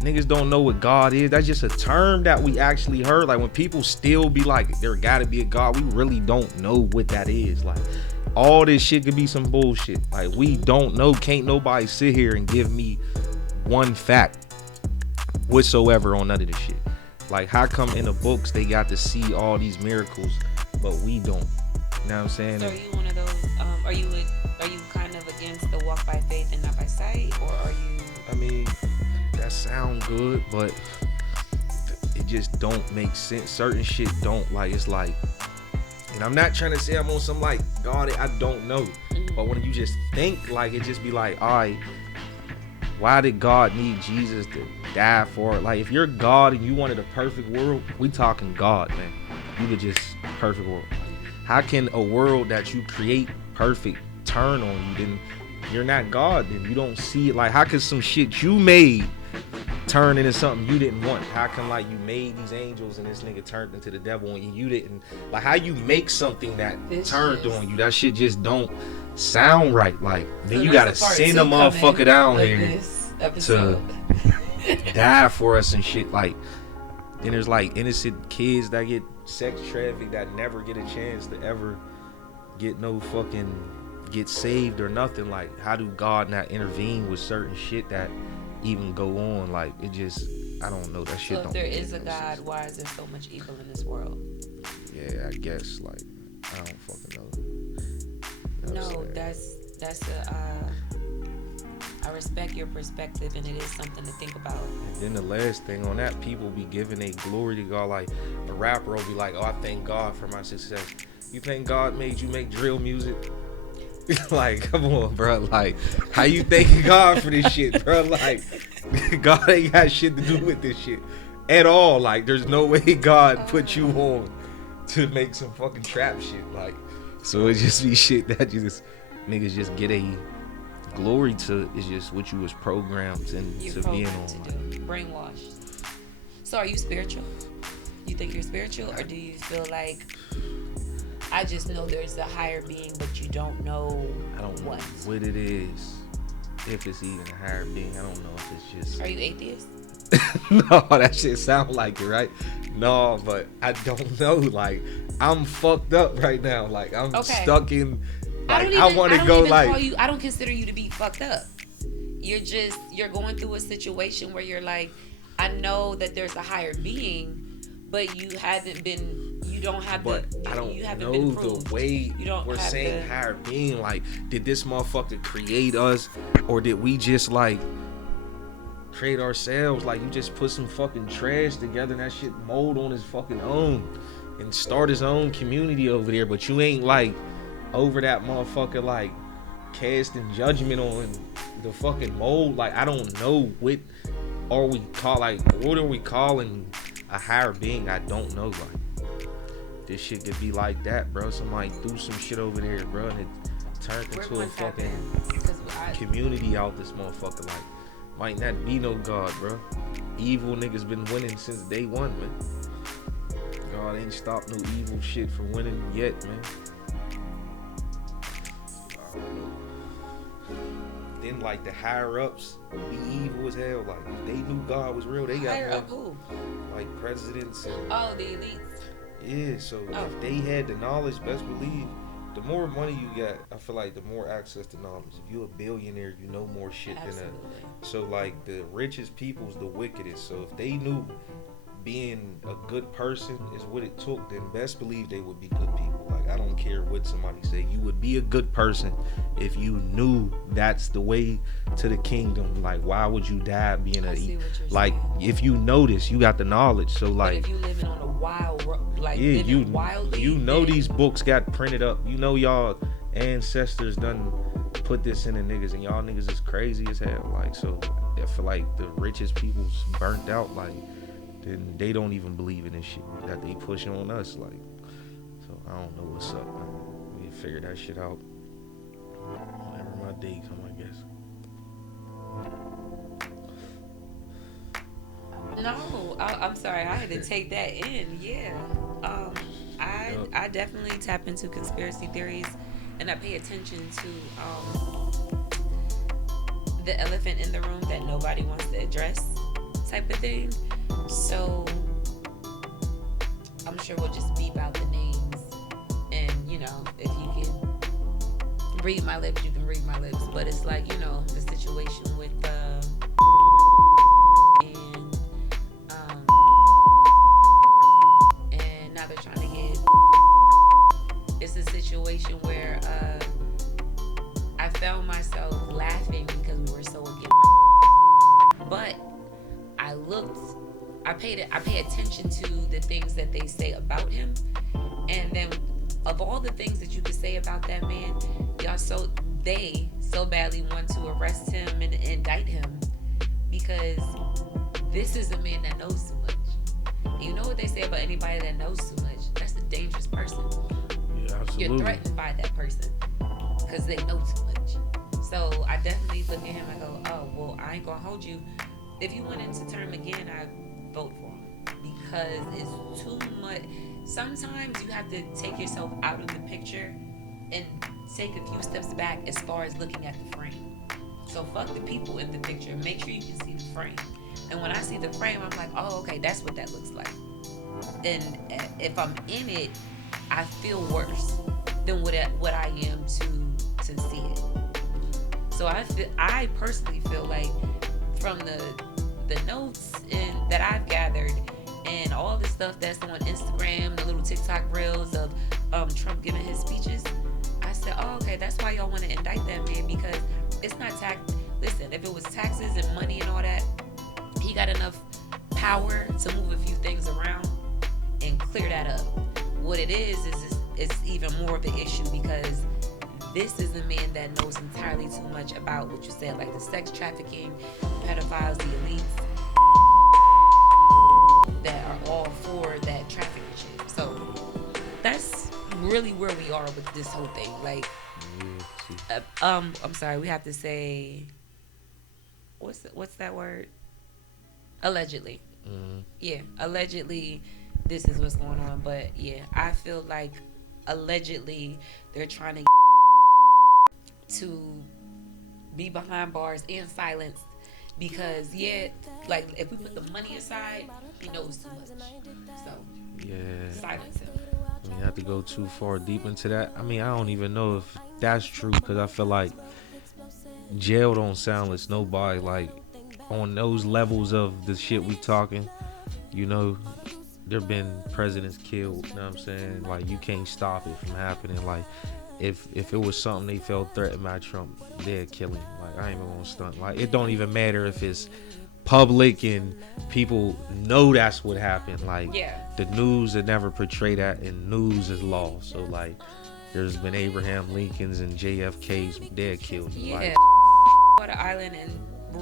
niggas don't know what God is. That's just a term that we actually heard. Like, when people still be like, there gotta be a God, we really don't know what that is. Like, all this shit could be some bullshit. Like, we don't know. Can't nobody sit here and give me one fact whatsoever on none of this shit. Like, how come in the books they got to see all these miracles, but we don't? You know what I'm saying? So are you one of those? Are you kind of against the walk by faith and not by sight, or are you? I mean, that sound good, but it just don't make sense. Certain shit don't. Like, it's like, and I'm not trying to say I'm on some like God, I don't know. But when you just think, like, it just be like, all right, why did God need Jesus to die for it? Like, if you're God and you wanted a perfect world, we talking God, man. You could just perfect world. How can a world that you create perfect turn on you? Then you're not God. Then you don't see it. Like, how could some shit you made turn into something you didn't want? How come, like, you made these angels and this nigga turned into the devil and you didn't? Like, how you make something that turned on you? That shit just don't sound right. Like, then you gotta send a motherfucker down here to die for us and shit. Like, then there's like innocent kids that get sex trafficked that never get a chance to ever get get saved or nothing. Like, how do God not intervene with certain shit that even go on? Like, it just, I don't know, that shit. So if there is a God, why is there so much evil in this world? Yeah, I guess, like, I don't fucking know. No, that's I respect your perspective, and it is something to think about. And then the last thing on that, people be giving a glory to God. Like, a rapper will be like, oh, I thank God for my success. You think God made you make drill music? Like, come on, bro. Like, how you thanking God for this shit, bro? Like, God ain't got shit to do with this shit at all. Like, there's no way God put you on to make some fucking trap shit. Like, so it just be shit that just niggas just get a glory to. Is just what you was programmed to being on. To do. Brainwashed. So are you spiritual? You think you're spiritual, or do you feel like, I just know there's a higher being, but you don't know I don't know what it is. If it's even a higher being, I don't know if it's just. Are you atheist? No, that shit sound like it, right? No, but I don't know. Like, I'm fucked up right now. Like, I'm stuck in. Like, I want to go. Like, I don't consider you to be fucked up. You're going through a situation where you're like, I know that there's a higher being, but you haven't been You don't have but I don't know the way we're saying higher being. Like, did this motherfucker create us, or did we just like create ourselves? Like, you just put some fucking trash together and that shit mold on his fucking own and start his own community over there, but you ain't like over that motherfucker like casting judgment on the fucking mold. Like, I don't know what are we calling a higher being? I don't know. Like, this shit could be like that, bro. Somebody threw some shit over there, bro, and it turned into a fucking community out this motherfucker. Like, might not be no God, bro. Evil niggas been winning since day one, man. God ain't stopped no evil shit from winning yet, man. I don't know. Then like the higher ups be evil as hell. Like, if they knew God was real, they got higher up who? Like presidents and the elites. Yeah, so if they had the knowledge, best believe, the more money you got, I feel like the more access to knowledge. If you're a billionaire, you know more shit than that. So like the richest people's the wickedest. So if they knew being a good person is what it took, then best believe they would be good people. Like, I don't care what somebody say, you would be a good person if you knew that's the way to the kingdom. Like, why would you die being like saying. If you notice, you got the knowledge. So like, but if you living on a wild, like, yeah, you know these books got printed up. You know y'all ancestors done put this in the niggas, and y'all niggas is crazy as hell. Like, so I feel like the richest people's burnt out. Like, then they don't even believe in this shit that they pushing on us. Like, so I don't know what's up, man. We can figure that shit out whenever my day come, I guess. No, I'm sorry, I had to take that in. Yeah, I definitely tap into conspiracy theories, and I pay attention to the elephant in the room that nobody wants to address, type of thing. So I'm sure we'll just beep out the names, and you know, if you can read my lips, you can read my lips. But it's like, you know, the situation with and now they're trying to get. It's a situation where I found myself laughing because we were so against, but I pay attention to the things that they say about him, and then of all the things that you could say about that man, they so badly want to arrest him and indict him because this is a man that knows too much. And you know what they say about anybody that knows too much? That's a dangerous person. Yeah, absolutely. You're threatened by that person because they know too much. So I definitely look at him and go, oh, well, I ain't gonna hold you. If you went into term again, I vote for him because it's too much. Sometimes you have to take yourself out of the picture and take a few steps back as far as looking at the frame. So fuck the people in the picture. Make sure you can see the frame. And when I see the frame, I'm like, oh, okay, that's what that looks like. And if I'm in it, I feel worse than what I am to see it. So I personally feel like from the notes that I've gathered and all the stuff that's on Instagram, the little TikTok reels of Trump giving his speeches, I said, oh, okay, that's why y'all want to indict that man, because it's not tax. Listen, if it was taxes and money and all that, he got enough power to move a few things around and clear that up. What it is it's even more of an issue because this is a man that knows entirely too much about what you said, like the sex trafficking, pedophiles, the elites that are all for that trafficking shit. So that's really where we are with this whole thing. Like, I'm sorry, we have to say, what's that word? Allegedly. Mm-hmm. Yeah, allegedly this is what's going on. But yeah, I feel like allegedly they're trying to be behind bars and silenced because, yeah, like if we put the money aside, he knows too much. So yeah, silence him. I mean, you have to go too far deep into that. I mean, I don't even know if that's true because I feel like jail don't silence nobody. Like on those levels of the shit we talking, you know, there been presidents killed. You know what I'm saying? Like, you can't stop it from happening. Like, if it was something they felt threatened by Trump, they'd kill him. Like, I ain't even gonna stunt. Like, it don't even matter if it's public and people know that's what happened. Like, the news that never portray that, and news is law. So like, there's been Abraham Lincoln's and JFK's dead killed. Like, bought an island and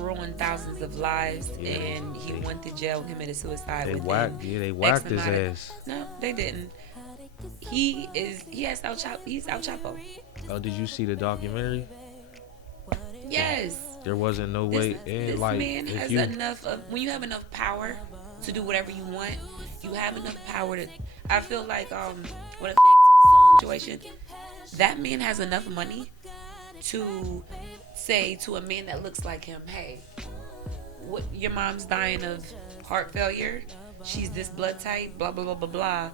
ruined thousands of lives, and he went to jail, committed suicide. They whacked his ass. No, they didn't. He's El Chapo. Oh, did you see the documentary? Yes. There wasn't no way. This man has enough of, when you have enough power to do whatever you want, you have enough power to, I feel like, what a situation, that man has enough money to say to a man that looks like him, hey, what, your mom's dying of heart failure, she's this blood type, blah, blah, blah, blah, blah.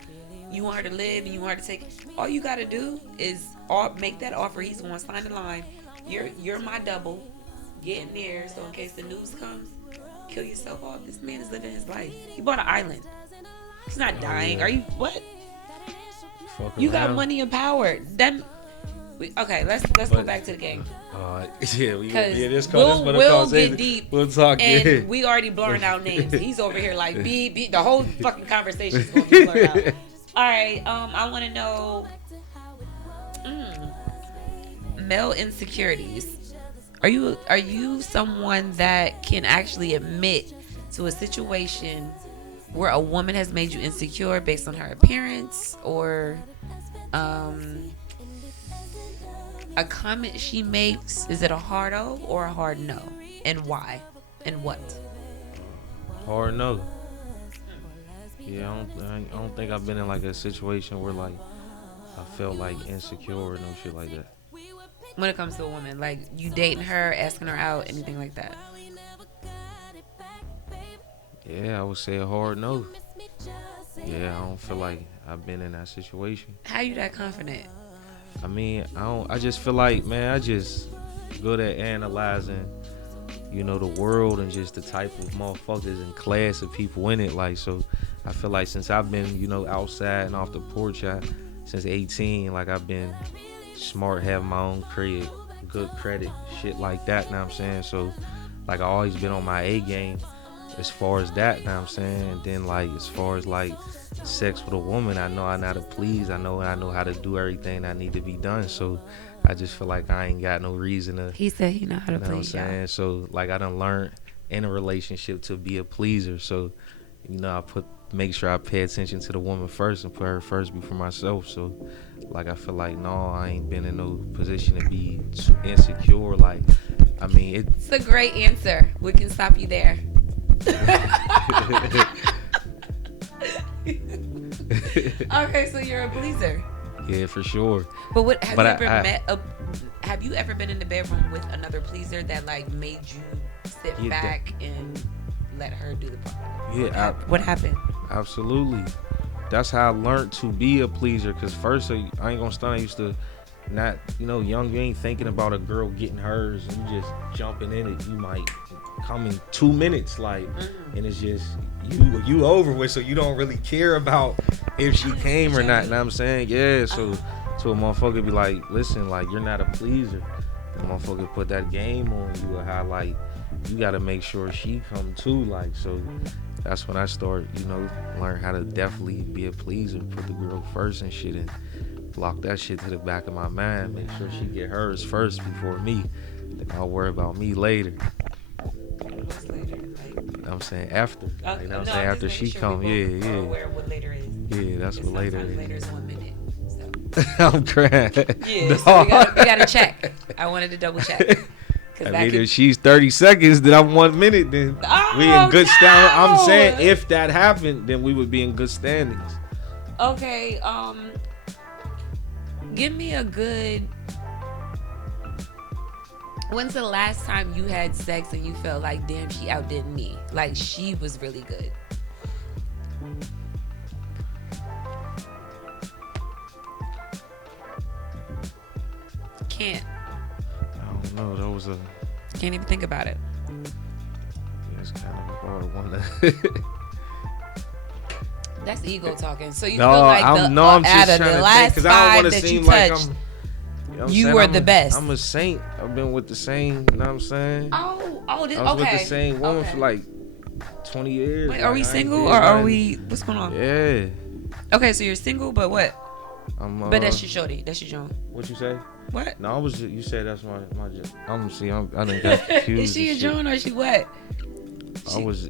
You want her to live and you want her to take, all you got to do is make that offer. He's going to sign the line. You're my double. Get in there, so in case the news comes, kill yourself off. This man is living his life. He bought an island. He's not dying. Are you, what? You got money and power. Then, okay, let's go back to the game. We'll get deep. We'll talk. And we already blurring out names. He's over here like beep. The whole fucking conversation is going to be blurred out. All right. I want to know male insecurities. Are you someone that can actually admit to a situation where a woman has made you insecure based on her appearance, or a comment she makes? Is it a HardO or a HardNO, and why, and what? HardNO. Yeah, I don't think I've been in like a situation where like I felt like insecure or no shit like that. When it comes to a woman, like you dating her, asking her out, anything like that? Yeah, I would say a HardNO. Yeah, I don't feel like I've been in that situation. How you that confident? I mean, I just feel like, man, I just good at analyzing, you know, the world and just the type of motherfuckers and class of people in it. Like, so I feel like since I've been, you know, outside and off the porch, since 18, like I've been smart, have my own crib, good credit, shit like that, know what I'm saying? So like I always been on my A game as far as that, know what I'm saying? And then like as far as like sex with a woman, I know I know how to please, I know how to do everything that need to be done. So I just feel like I ain't got no reason to. He said he know how to please, what I'm saying? Y'all. So like I done learned in a relationship to be a pleaser. So, you know, make sure I pay attention to the woman first and put her first before myself. So like I feel like, no, I ain't been in no position to be insecure. Like, I mean, it's a great answer. We can stop you there. Okay, so you're a pleaser. Yeah, for sure. But have you ever been in the bedroom with another pleaser that like made you sit back and let her do the part? Yeah. What happened? Absolutely. That's how I learned to be a pleaser. Cause first I ain't gonna stunt. I used to not, you know, young. You ain't thinking about a girl getting hers. You just jumping in it. You might come in 2 minutes, like, and it's just you over with. So you don't really care about if she came or not. You know what I'm saying? Yeah. So a motherfucker be like, listen, like you're not a pleaser. The motherfucker put that game on you, or how like you gotta make sure she come too. Like, so that's when I start, you know, learn how to definitely be a pleaser, put the girl first and shit, and block that shit to the back of my mind. Make sure she get hers first before me. Then I'll worry about me later. What's later? Like, you know what I'm saying? After. Like, you know what I'm saying? After she sure come, yeah. Aware what later is. Yeah, that's what later is. Later is 1 minute. So. I'm crying. Yeah, no. So we gotta check. I wanted to double check. I mean, if she's 30 seconds, then I'm 1 minute, then we in good standing. I'm saying if that happened, then we would be in good standings. Okay, give me a good. When's the last time you had sex and you felt like, damn, she outdid me? Like, she was really good. Can't. I don't know. That was a. Can't even think about it. Yeah, it's kind of a hard one. That's ego talking. So you No, feel like I'm just out trying of the to last think because I don't five want to that you seem like touched, you were the best. I'm a saint. I've been with the same. You know what I'm saying? Okay. I was with the same woman for like 20 years. Wait, like, are we single or are we? What's going on? Yeah. Okay, so you're single, but what? But that's your shorty. That's your John. What you say? What? No, you said that's my. I didn't get confused. Is she a John or is she what?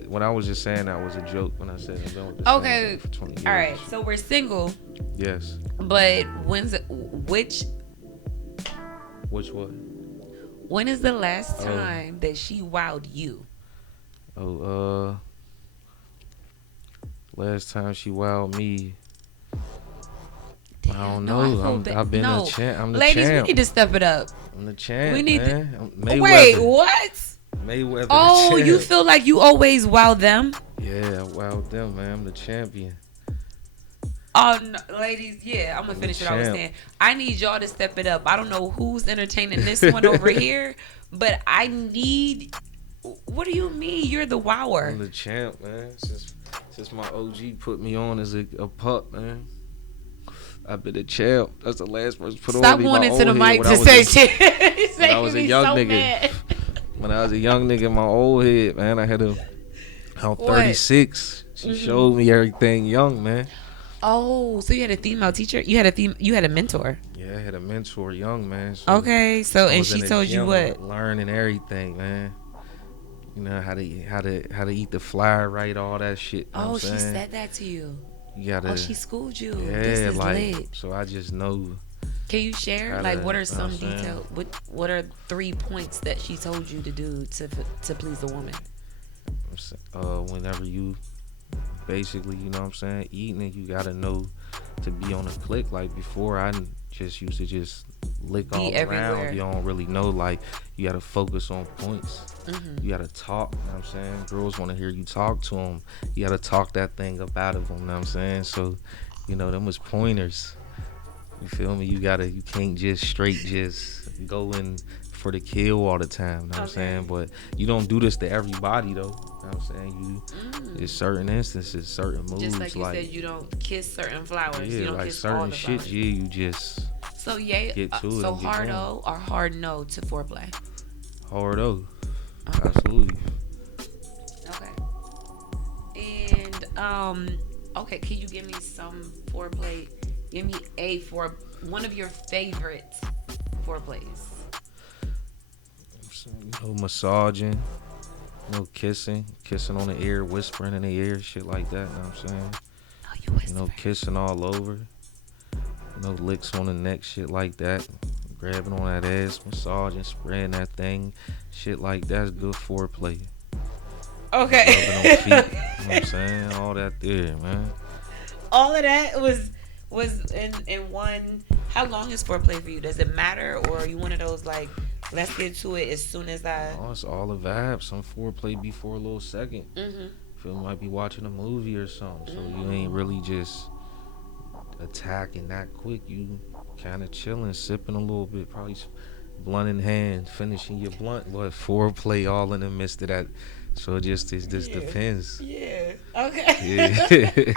When I was just saying that was a joke when I said I've been with the same woman for 20 years. All right, so we're single. Yes. But which one? When is the last time that she wowed you? Last time she wowed me. Damn, I don't know. I've been a champ. I'm the Ladies, champ. we need to step it up. I'm the champ. We need man. Wait, what? Mayweather. Oh, you feel like you always wow them? Yeah, I wowed them, man. I'm the champion. Oh, no, ladies, yeah, I'm gonna finish what I was saying. I need y'all to step it up. I don't know who's entertaining this one over here, but I need. What do you mean? You're the wower. I'm the champ, man. Since my OG put me on as a pup, man. I've been a champ. That's the last person put Stop on me. Stop going into the mic to say shit. When I was a young nigga. Mad. When I was a young nigga, my old head, man, I'm 36. She showed me everything young, man. Oh, so you had a female teacher? You had a mentor? Yeah, I had a mentor young, man. So okay, so and she told you what? Learning everything, man. You know how to eat the fly right, all that shit. Oh, she said that to you. You gotta. Oh, she schooled you. Yeah, this is lit. So I just know. Can you share what are some details? What are 3 points that she told you to do to please a woman? Whenever you basically, you know what I'm saying, eating it, you gotta know to be on a click. Like before, I just used to just lick all around. You don't really know. Like you gotta focus on points. You gotta talk. You know what I'm saying? Girls want to hear you talk to them. You gotta talk that thing up out of them. You know what I'm saying? So, you know, them was pointers. You feel me? You can't just straight just go in for the kill all the time. You know what I'm saying? But you don't do this to everybody though. You know what I'm saying? There's certain instances, certain moves. Just like you said, you don't kiss certain flowers. Yeah, you don't like kiss certain all the shit. flowers. Yeah, you just get to it. So Hardo or HardNO to foreplay? Hardo. Absolutely. Okay. And okay, can you give me some foreplay? Give me one of your favorite foreplays. Massaging, kissing on the ear, whispering in the ear, shit like that. You know what I'm saying? Oh, you whisper. Kissing all over. Licks on the neck, shit like that. Grabbing on that ass, massaging, spraying that thing, shit like that's good foreplay. Okay. Rubbing on feet, you know what I'm saying? All that there, man. All of that was in one. How long is foreplay for you? Does it matter, or are you one of those like, let's get to it as soon as I? Oh, it's all a vibe. Some foreplay before a little second. Feel might be watching a movie or something, so you ain't really just attacking that quick. You kind of chilling, sipping a little bit, probably blunt in hand, finishing your blunt, but foreplay all in the midst of that. So it just depends. Yeah. Okay. Yeah.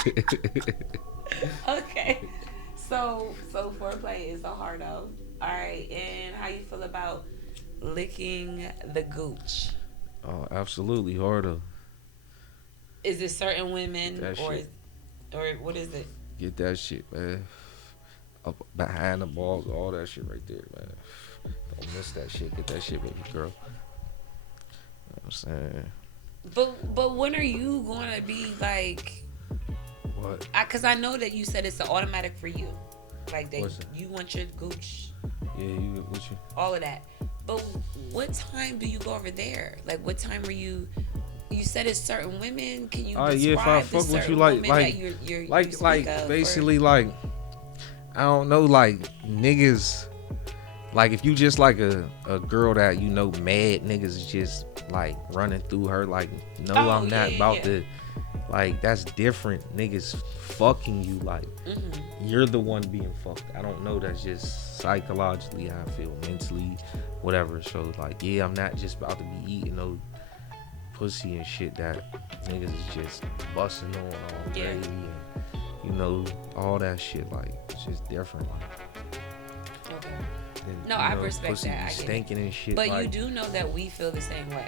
Okay. So foreplay is a Hardo. All right. And how you feel about licking the gooch? Oh, absolutely Hardo. Is it certain women or what is it? Get that shit, man. Up behind the balls, all that shit right there, man. Don't miss that shit. Get that shit, baby girl. You know what I'm saying? But when are you gonna be like? What? Because I know that you said it's an automatic for you, like that you want your gooch. Yeah, you what you? All of that. But what time do you go over there? Like, what time were you? You said it's certain women. Can you describe if I fuck with you, like basically, like, I don't know, like niggas, like if you just like a girl that you know mad niggas is just like running through her, like I'm not about to, like that's different. Niggas fucking you, like you're the one being fucked. I don't know, that's just psychologically how I feel, mentally, whatever. So like, yeah, I'm not just about to be eating no pussy and shit that niggas is just busting on all crazy and you know, all that shit. Like, it's just different. Like, Okay. and, No, I respect that. I get stinking it. and shit. But like, you do know that we feel the same way.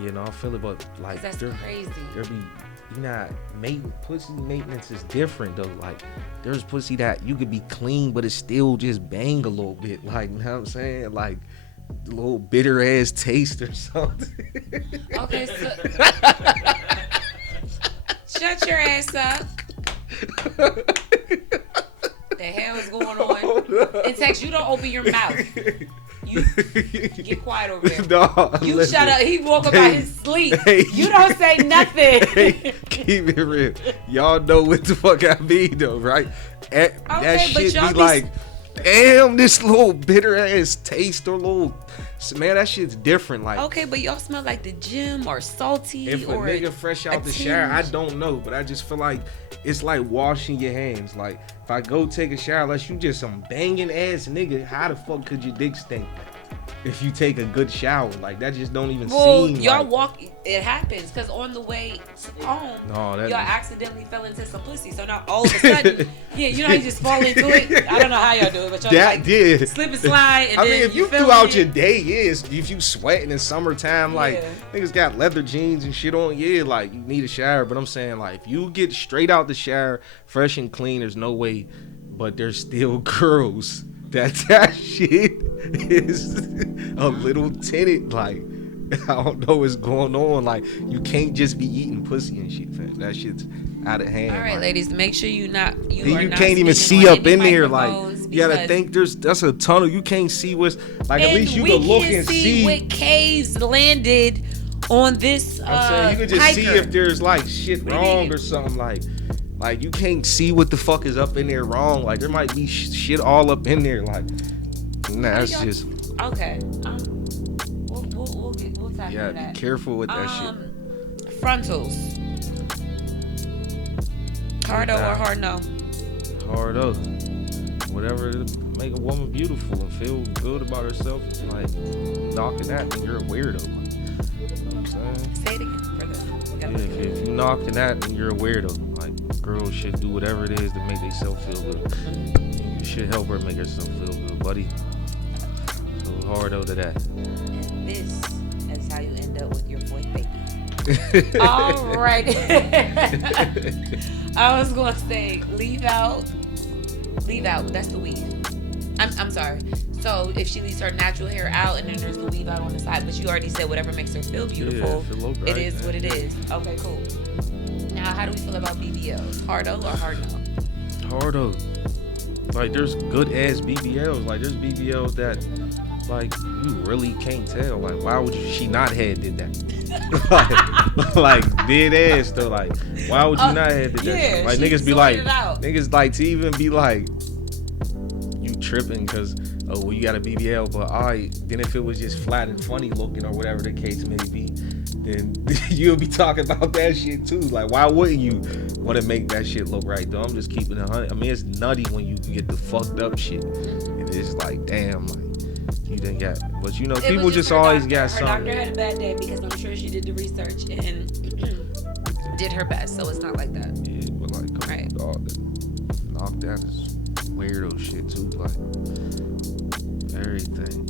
You know, I feel it, but like, that's crazy. There be, you know, pussy maintenance is different though. Like, there's pussy that you could be clean, but it still just bang a little bit. Like, you know what I'm saying? Like, a little bitter ass taste or something. Okay, so shut your ass up. The hell is going on? And Texx, you don't open your mouth. You get quiet over there. No, you listen. Shut up. He woke up out his sleep. You don't say nothing. Keep it real. Y'all know what the fuck I mean though, right? That shit be like, damn, this little bitter ass taste or little, man, that shit's different. Like, okay, but y'all smell like the gym or salty. If or a nigga fresh out the shower, I don't know, but I just feel like it's like washing your hands. Like, if I go take a shower, unless you just some banging ass nigga, how the fuck could your dick stink? If you take a good shower, like, that just don't even seem y'all like... walk, it happens, because on the way home, y'all accidentally fell into some pussy, so now all of a sudden, you just fall into it. I don't know how y'all do it, but y'all slip and slide, and then if you throughout your day, if you sweating in summertime, like, niggas got leather jeans and shit on, like, you need a shower, but I'm saying, like, if you get straight out the shower, fresh and clean, there's no way, but there's still girls that shit is a little tinted. Like, I don't know what's going on. Like, you can't just be eating pussy and shit, fam. That shit's out of hand. All right, like, ladies, make sure you can't even see up in there. Like, you gotta think that's a tunnel. You can't see what's like. At least you can look and see what caves landed on this. I'm saying you can just see if there's like shit wrong or something. Like, you can't see what the fuck is up in there wrong. Like, there might be shit all up in there. Like, nah, that's just... Okay. We'll tackle that. Yeah, be careful with that shit. Frontals. Hardo or HardNO? Hardo. Whatever to make a woman beautiful and feel good about herself. Like, knocking that, then you're a weirdo. Like, you know what I'm saying? Say it again for the... If you knocking that, then you're a weirdo. Like, girls should do whatever it is to make themselves feel good. And you should help her make herself feel good, buddy. So Hardo to that. And this is how you end up with your fourth baby. All right. I was gonna say leave out. That's the weave. I'm sorry. So if she leaves her natural hair out and then there's the weave out on the side, but you already said whatever makes her feel beautiful, it is what it is. Okay, cool. Now, how do we feel about BBLs? Hardo or HardNO? Hardo. Like, there's good ass BBLs. Like, there's BBLs that, like, you really can't tell. Like, why would she not have did that? like dead ass though. Like, why would you not have did that? Like, niggas be like, niggas like to even be like, you tripping because you got a BBL, but then if it was just flat and funny looking or whatever the case may be, then you'll be talking about that shit too. Like, why wouldn't you want to make that shit look right though? I'm just keeping it 100. I mean, it's nutty when you get the fucked up shit. It's like, damn, like, you didn't get, but you know, people just always got something. Her doctor had a bad day because I'm sure she did the research and did her best, so it's not like that. Yeah, but like, come on, dog, knock that is weirdo shit too, like everything.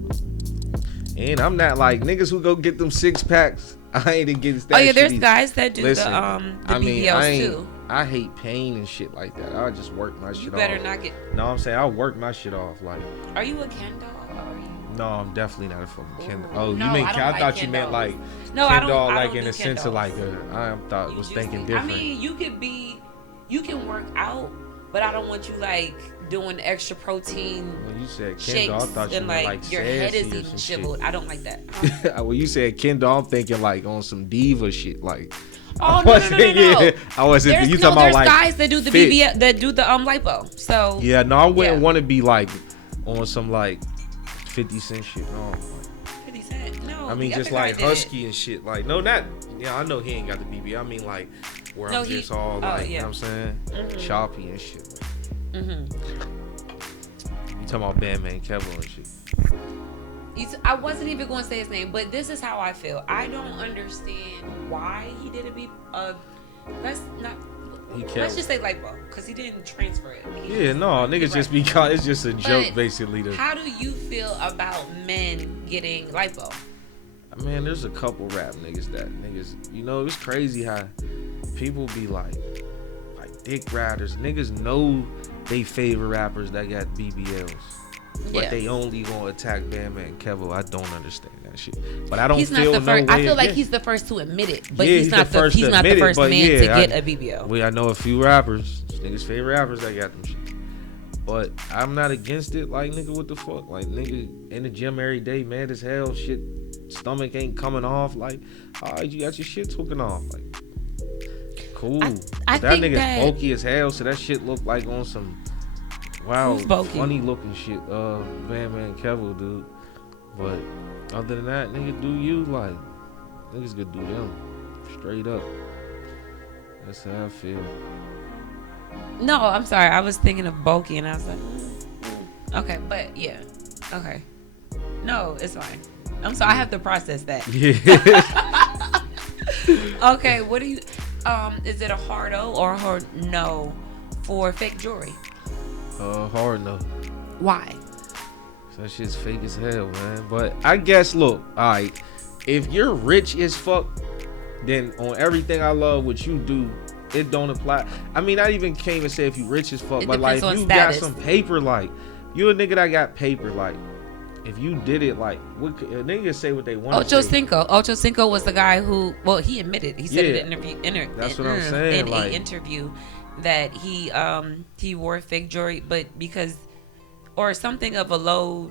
And I'm not like niggas who go get them 6-packs. I ain't against that. Oh yeah, there's shit guys that do the BBLs too. I hate pain and shit like that. I just work my shit off. You better not get. No, I'm saying I'll work my shit off. Like, are you a Ken doll? No, I'm definitely not a fucking Ken doll. Oh, no, you mean I thought Ken you meant dolls. like no, Ken doll, like in the Ken sense dolls. of like I thought was thinking different. I mean, you can work out, but I don't want you like doing extra protein. When you said Ken doll, I thought you meant like your head is even shriveled. I don't like that. When you said Ken doll, I'm thinking like on some diva shit, like. Oh no. I wasn't. You talking about like guys that do the BBL, that do the lipo. So yeah, no, I wouldn't want to be like on some like 50 Cent shit. No. 50 Cent. No. I mean just like husky and shit. Like no, not. Yeah, I know he ain't got the BBL. I mean like where I'm just all like, you know what I'm saying, choppy and shit. You talking about Batman Kevin and shit. I wasn't even going to say his name, but this is how I feel. I don't understand why he did a let's not. he can't. Let's just say lipo, because he didn't transfer it. Niggas just be caught. It's just a joke, basically. How do you feel about men getting lipo? I mean, there's a couple rap niggas, it's crazy how people be like dick riders. Niggas know they favorite rappers that got BBLs. But they only gonna attack Damma and Kevo. I don't understand that shit. But I don't he's feel not the first. I feel like he's the first to admit it. But he's not the first man to get a BBL. Well, I know a few rappers, niggas favorite rappers that got them shit. But I'm not against it. Like, nigga, what the fuck? Like, nigga in the gym every day, mad as hell. Shit, stomach ain't coming off. Like, alright, you got your shit taken off. Like, cool. I that think nigga's bulky as hell, so that shit look like on some funny looking shit. Man, Kevo, dude. But other than that, nigga, do you, like, niggas could do them straight up. That's how I feel. No, I'm sorry. I was thinking of bulky, and I was like, okay, but yeah, okay. No, it's fine. I'm sorry. I have to process that. Yeah. Okay, what do you? Is it a HardO or a HardNO for fake jewelry? HardNO. Why? That shit's fake as hell, man. But I guess, look, alright, if you're rich as fuck, then on everything I love what you do, it don't apply. I mean, I even can't even say if you rich as fuck, but like, if you got some paper, like, you a nigga that got paper, like, if you did it, like, what, a nigga say what they want. Ocho Cinco was the guy who, well, he admitted, he said in an interview, that's what I'm saying, in an interview, that he wore fake jewelry, but because, or something of a low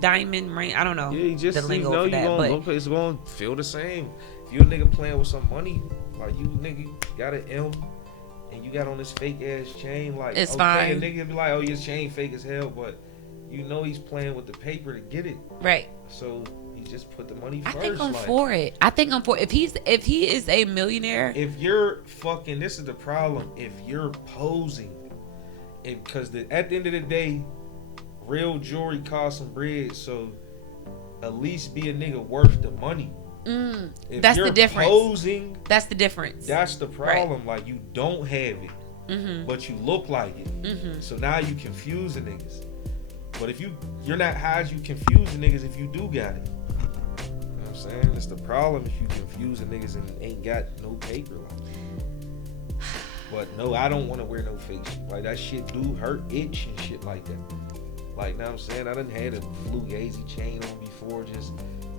diamond ring, I don't know. Yeah, you just, the lingo for that, it's gonna feel the same. If you a nigga playing with some money, like, you nigga got an M and you got on this fake ass chain, like, it's okay, fine. A nigga be like, oh, your chain fake as hell, but you know he's playing with the paper to get it. Right. So you just put the money first. I think I'm for it. If he is a millionaire. If you're fucking, this is the problem. If you're posing, because at the end of the day, real jewelry costs some bread. So at least be a nigga worth the money. That's the difference. Posing, that's the difference. That's the problem. Right. Like, you don't have it, but you look like it. So now you confuse the niggas. But if you're not high, you confuse the niggas if you do got it. You know what I'm saying? It's the problem if you confuse the niggas and ain't got no paper. Like. But no, I don't want to wear no fake shit. Like, that shit do hurt, itch and shit like that. Like, know what I'm saying? I done had a Fugazi chain on before, just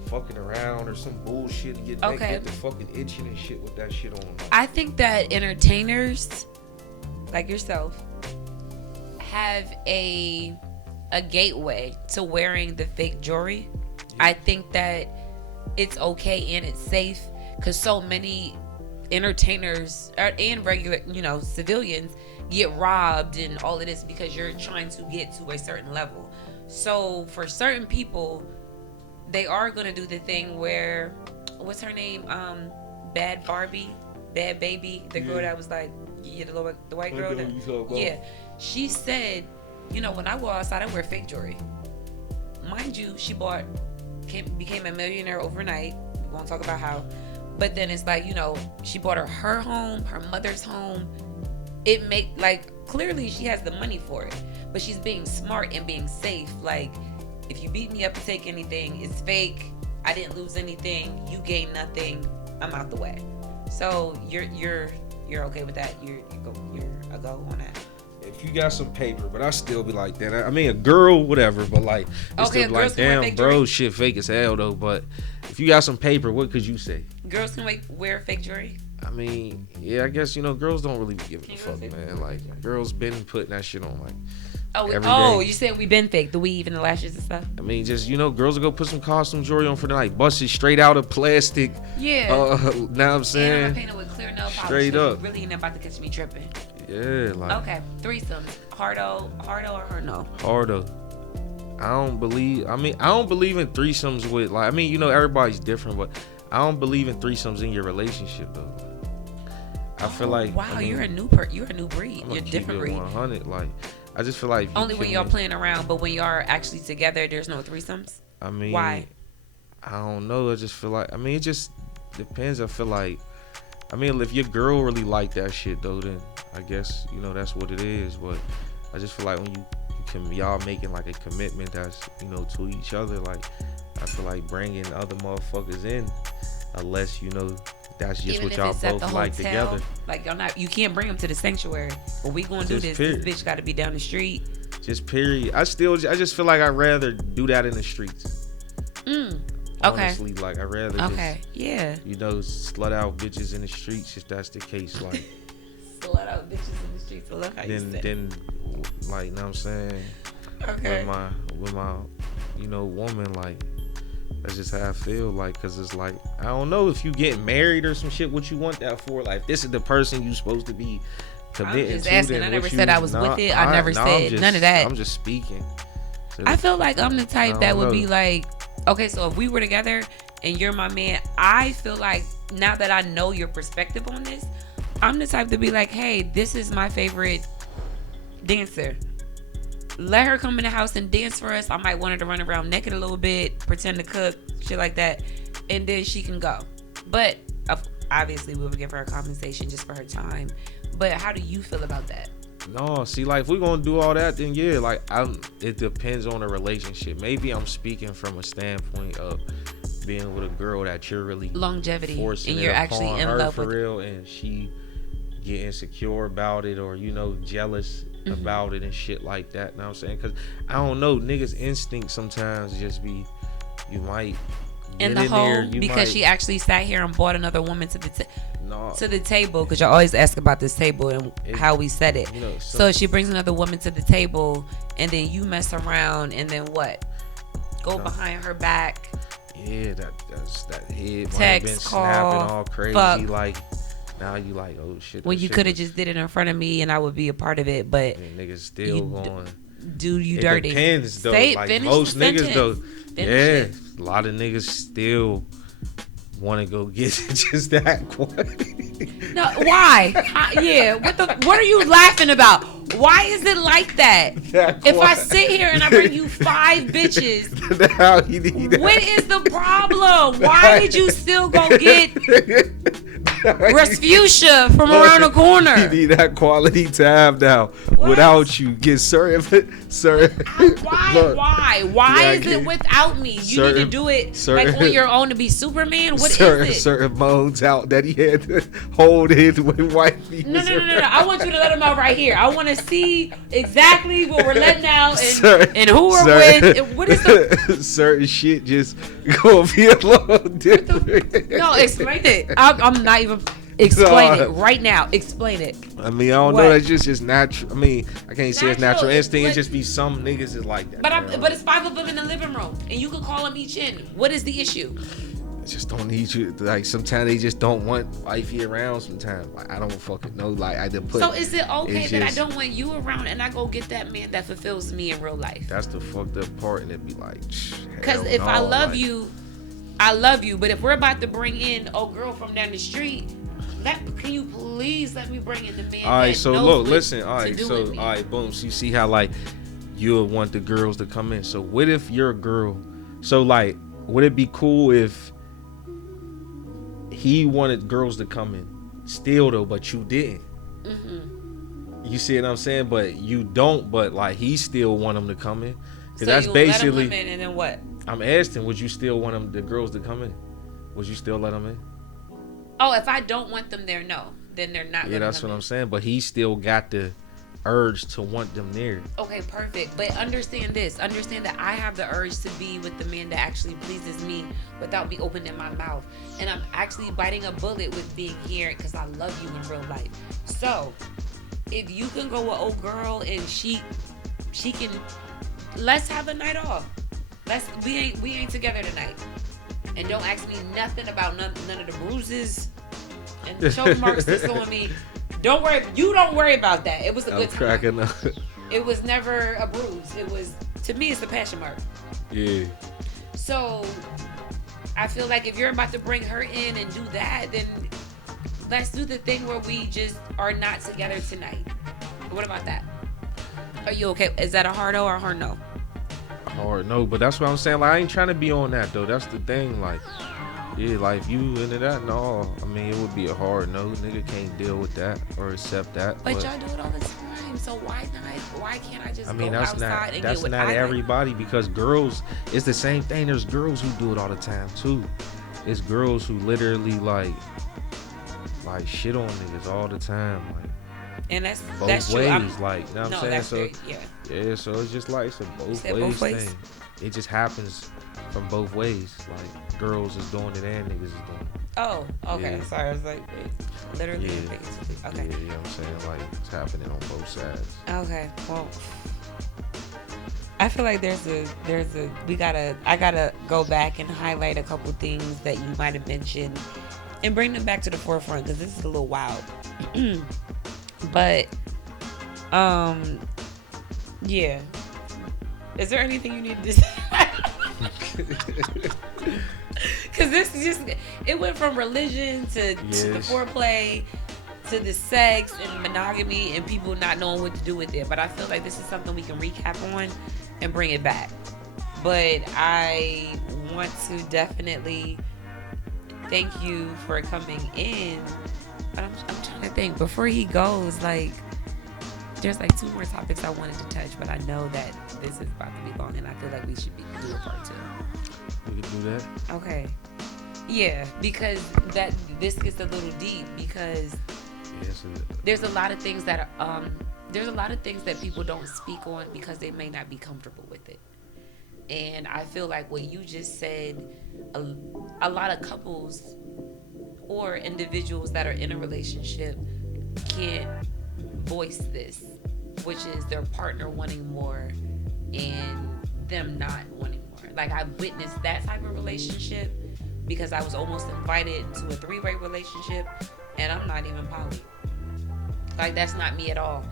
fucking around or some bullshit and get the fucking itching and shit with that shit on. Like, I think that entertainers like yourself have a gateway to wearing the fake jewelry. I think that it's okay and it's safe because so many entertainers and regular, civilians get robbed and all of this because you're trying to get to a certain level. So for certain people, they are going to do the thing where, what's her name? Bad Baby, the girl that was like, the white girl. Yeah. She said, when I go outside, I wear fake jewelry. Mind you, she became a millionaire overnight. We won't talk about how. But then it's like, she bought her home, her mother's home. Clearly she has the money for it. But she's being smart and being safe. Like, if you beat me up to take anything, it's fake. I didn't lose anything. You gain nothing. I'm out the way. So you're okay with that? You're a go on that? If you got some paper, but I still be like that. I mean, a girl, whatever, but like, it's still like, damn, bro, shit fake as hell though. But if you got some paper, what could you say? Girls can wear fake jewelry? I mean, yeah, I guess, girls don't really give a fuck, man. Like, girls been putting that shit on, like, you said we been fake, the weave and the lashes and stuff? I mean, just, girls will go put some costume jewelry on for the night, bust it straight out of plastic. Yeah. Know what I'm saying? And I'm painted with clear nail polish. Straight up. You really ain't about to catch me tripping. Yeah, like. Okay, threesomes. Hardo or HardNO? Hardo. I don't believe in threesomes with, like, everybody's different, but I don't believe in threesomes in your relationship though. I feel like, wow, you're a new breed. You're a different breed. 100. Like, I just feel like only when y'all playing around, but when y'all are actually together, there's no threesomes. I mean, why? I don't know. I just feel like, it just depends. I feel like I mean, if your girl really like that shit though, then I guess, you know, that's what it is. But I just feel like when y'all making like a commitment that's, you know, to each other, like I feel like bringing other motherfuckers in, unless, you know, that's just even what y'all both like together. Like you can't bring them to the sanctuary. But we gonna do this. Period. This bitch got to be down the street. Just period. I just feel like I'd rather do that in the streets. Honestly, like I'd rather just, you know, slut out bitches in the streets if that's the case. Like slut out bitches in the streets. I love how you said. Then, like, you know what I'm saying? Okay. With my, you know, woman, like, that's just how I feel. Like, cause it's like, I don't know if you get married or some shit, what you want that for? Like, this is the person you supposed to be committing to. I'm just asking. I never said I was with it. I never said none of that. I'm just speaking. I feel like I'm the type that would be like, okay, so if we were together and you're my man, I feel like now that I know your perspective on this, I'm the type to be like, hey, this is my favorite dancer. Let her come in the house and dance for us. I might want her to run around naked a little bit, pretend to cook, shit like that, and then she can go. But obviously we would give her a compensation just for her time. But how do you feel about that? No, see, like, if we're gonna do all that, then yeah, like, it depends on the relationship. Maybe I'm speaking from a standpoint of being with a girl that you're really longevity, and you're actually in love for real, and she get insecure about it, or, you know, jealous about it and shit like that. You know what I'm saying? Because I don't know, niggas' instinct sometimes just be, you might in the hole because she actually sat here and brought another woman to the table, because you always ask about this table and how we set it. You know, so she brings another woman to the table, and then you mess around, and then what? Go behind her back. Yeah, that head text, might have been call, snapping all crazy. Fuck. Like, now you like, oh shit. When you could have just did it in front of me and I would be a part of it, but niggas still going. Do you dirty? It depends though. Like most niggas though. Yeah, a lot of niggas still want to go get just that quantity. No, why? Yeah, what are you laughing about? Why is it like that? If I sit here and I bring you 5 bitches, what is the problem? Why did you still go get Resfusia from around the corner? You need that quality time now. What? Without you, get certain. Why is it without me? You need to do it like on your own to be Superman. What is it? Certain modes out that he had to hold in with wifey. No. I want you to let him out right here. I want to see exactly what we're letting out and who we're with. And what is the certain shit just gonna be a little different. No, explain it. I'm not even. Explain it right now. Explain it. I mean, I don't know. That's just natural. I mean, I can't say it's natural instinct. It's just be some niggas is like that. But it's 5 of them in the living room, and you could call them each in. What is the issue? I just don't need you. Like, sometimes they just don't want wifey around. Sometimes, like, I don't fucking know. Like, I just put. So is it okay that I don't want you around and I go get that man that fulfills me in real life? That's the fucked up part, and it'd be like, because if I love you, I love you. But if we're about to bring in girl from down the street. Can you please let me bring in the man? All right, so look, listen. All right, so all right, boom. So you see how like you'll want the girls to come in. So what if you're a girl? So like, would it be cool if he wanted girls to come in still though, but you didn't? You see what I'm saying? But you don't. But like, he still want them to come in. So that's basically. Let them in and then what? I'm asking, would you still want the girls to come in? Would you still let them in? Oh, if I don't want them there, no. Then they're not. Yeah, that's what I'm saying. But he still got the urge to want them there. Okay, perfect. But understand this. Understand that I have the urge to be with the man that actually pleases me without me opening my mouth. And I'm actually biting a bullet with being here because I love you in real life. So, if you can go with old girl and she can, let's have a night off. We ain't together tonight. And don't ask me nothing about none of the bruises and the choke marks that's on me. Don't worry. You don't worry about that. It was a good time. Cracking up. It was never a bruise. It was, to me, it's a passion mark. Yeah. So, I feel like if you're about to bring her in and do that, then let's do the thing where we just are not together tonight. What about that? Are you okay? Is that a Hardo or a HardNO? Hard no, but that's what I'm saying. Like, I ain't trying to be on that though. That's the thing. Like, Yeah, like if you into that, no. I mean, it would be a hard no. Nigga can't deal with that or accept that. But y'all do it all the time, so why not? Why can't I just go that's outside and that's get what not I everybody like? because girls. It's the same thing. There's girls who do it all the time too. It's girls who literally like shit on niggas all the time, like. And that's Both true. ways, like, you know what I'm saying? That's So true, yeah. Yeah, so it's just like it's a both ways thing. It just happens from both ways. Like girls is doing it and niggas is doing it. Oh, okay. Yeah. Sorry, I was like, literally. Yeah. Okay. Yeah, you know what I'm saying? Like it's happening on both sides. Okay. Well, I feel like I gotta go back and highlight a couple things that you might have mentioned and bring them back to the forefront because this is a little wild. But, yeah. Is there anything you need to say? Because this is it went from religion to the foreplay to the sex and monogamy and people not knowing what to do with it. But I feel like this is something we can recap on and bring it back. But I want to definitely thank you for coming in. But I'm trying to think before he goes, like there's like 2 more topics I wanted to touch, but I know that this is about to be long and I feel like we should do a part 2. We can do that. Okay. Yeah, because this gets a little deep because there's a lot of things that people don't speak on because they may not be comfortable with it. And I feel like what you just said, a lot of couples or individuals that are in a relationship can't voice this, which is their partner wanting more and them not wanting more. Like I witnessed that type of relationship because I was almost invited to a 3-way relationship and I'm not even poly. Like that's not me at all.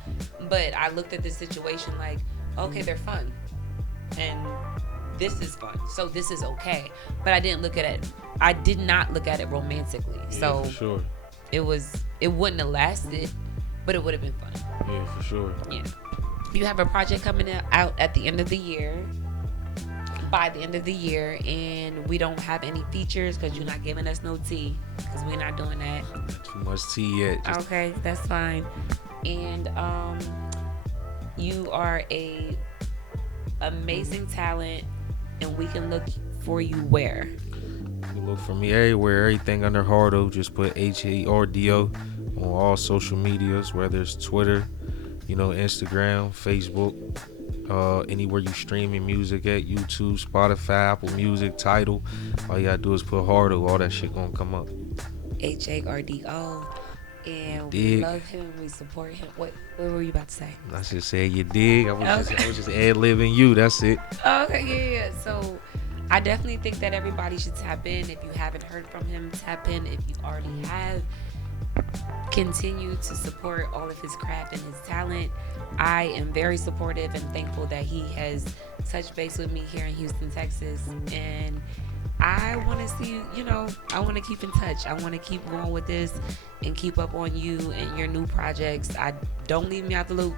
But I looked at this situation like, okay, they're fun. And this is fun. So this is okay. But I did not look at it romantically. Yeah, so for sure. it wouldn't have lasted, but it would have been fun. Yeah, for sure. Yeah. You have a project coming out at the end of the year. By the end of the year, and we don't have any features because you're not giving us no tea because we're not doing that. Not too much tea yet. Okay, that's fine. And you are a amazing talent, and we can look for you where? You can look for me everywhere. Everything under Hardo. Just put HARDO on all social medias, whether it's Twitter, Instagram, Facebook. Anywhere you streaming music at, YouTube, Spotify, Apple Music, Tidal. All you gotta do is put Hardo. All that shit gonna come up. HARDO. And we love him. We support him. What were you about to say? I just said you dig. I was just ad-libbing you. That's it. Okay, yeah. So I definitely think that everybody should tap in. If you haven't heard from him, tap in. If you already have, continue to support all of his craft and his talent. I am very supportive and thankful that he has touched base with me here in Houston, Texas. And I want to see, I want to keep in touch. I want to keep going with this and keep up on you and your new projects. Don't leave me out the loop.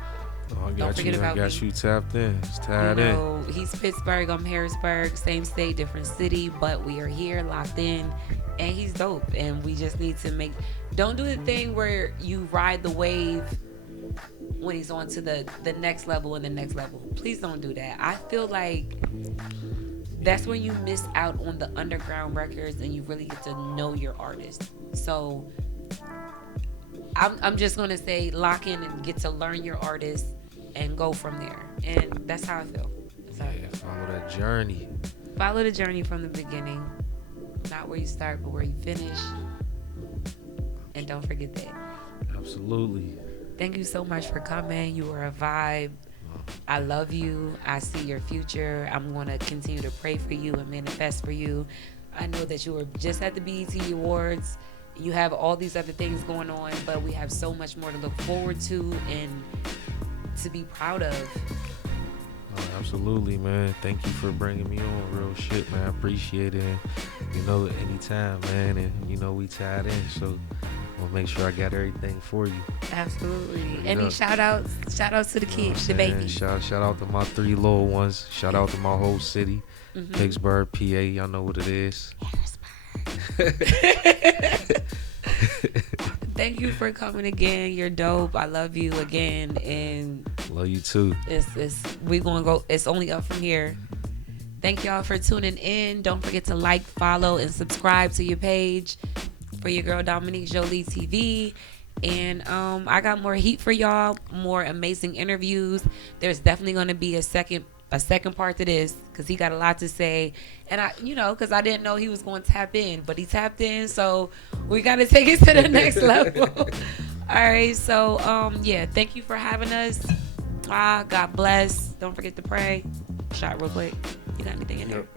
Don't forget about me. I got you tapped in. It's tied in. He's Pittsburgh, I'm Harrisburg, same state, different city, but we are here locked in, and he's dope. And we just need to don't do the thing where you ride the wave when he's on to the next level and the next level. Please don't do that. I feel like that's when you miss out on the underground records and you really get to know your artist. So I'm just going to say lock in and get to learn your artist and go from there. And that's how I feel. Follow that journey. Follow the journey from the beginning. Not where you start, but where you finish. And don't forget that. Absolutely. Thank you so much for coming. You are a vibe. I love you. I see your future. I'm going to continue to pray for you and manifest for you. I know that you were just at the BET Awards. You have all these other things going on, but we have so much more to look forward to and to be proud of. Absolutely, man. Thank you for bringing me on. Real shit, man. I appreciate it. And, anytime, man. And, we tied in. So I'll make sure I got everything for you. Absolutely. Any shout outs? Shout outs to the kids, the babies. Shout out to my 3 little ones. Shout out to my whole city. Pittsburgh, PA. Y'all know what it is. Harrisburg. Thank you for coming again. You're dope. I love you again, and love you too. We gonna go. It's only up from here. Thank y'all for tuning in. Don't forget to like, follow, and subscribe to your page for your girl Dominique Jolie TV. And I got more heat for y'all, more amazing interviews. There's definitely gonna be a second part to this because he got a lot to say, and because I didn't know he was going to tap in, but he tapped in, so we got to take it to the next level. All right, so thank you for having us. God bless. Don't forget to pray. Shot real quick. You got anything in there?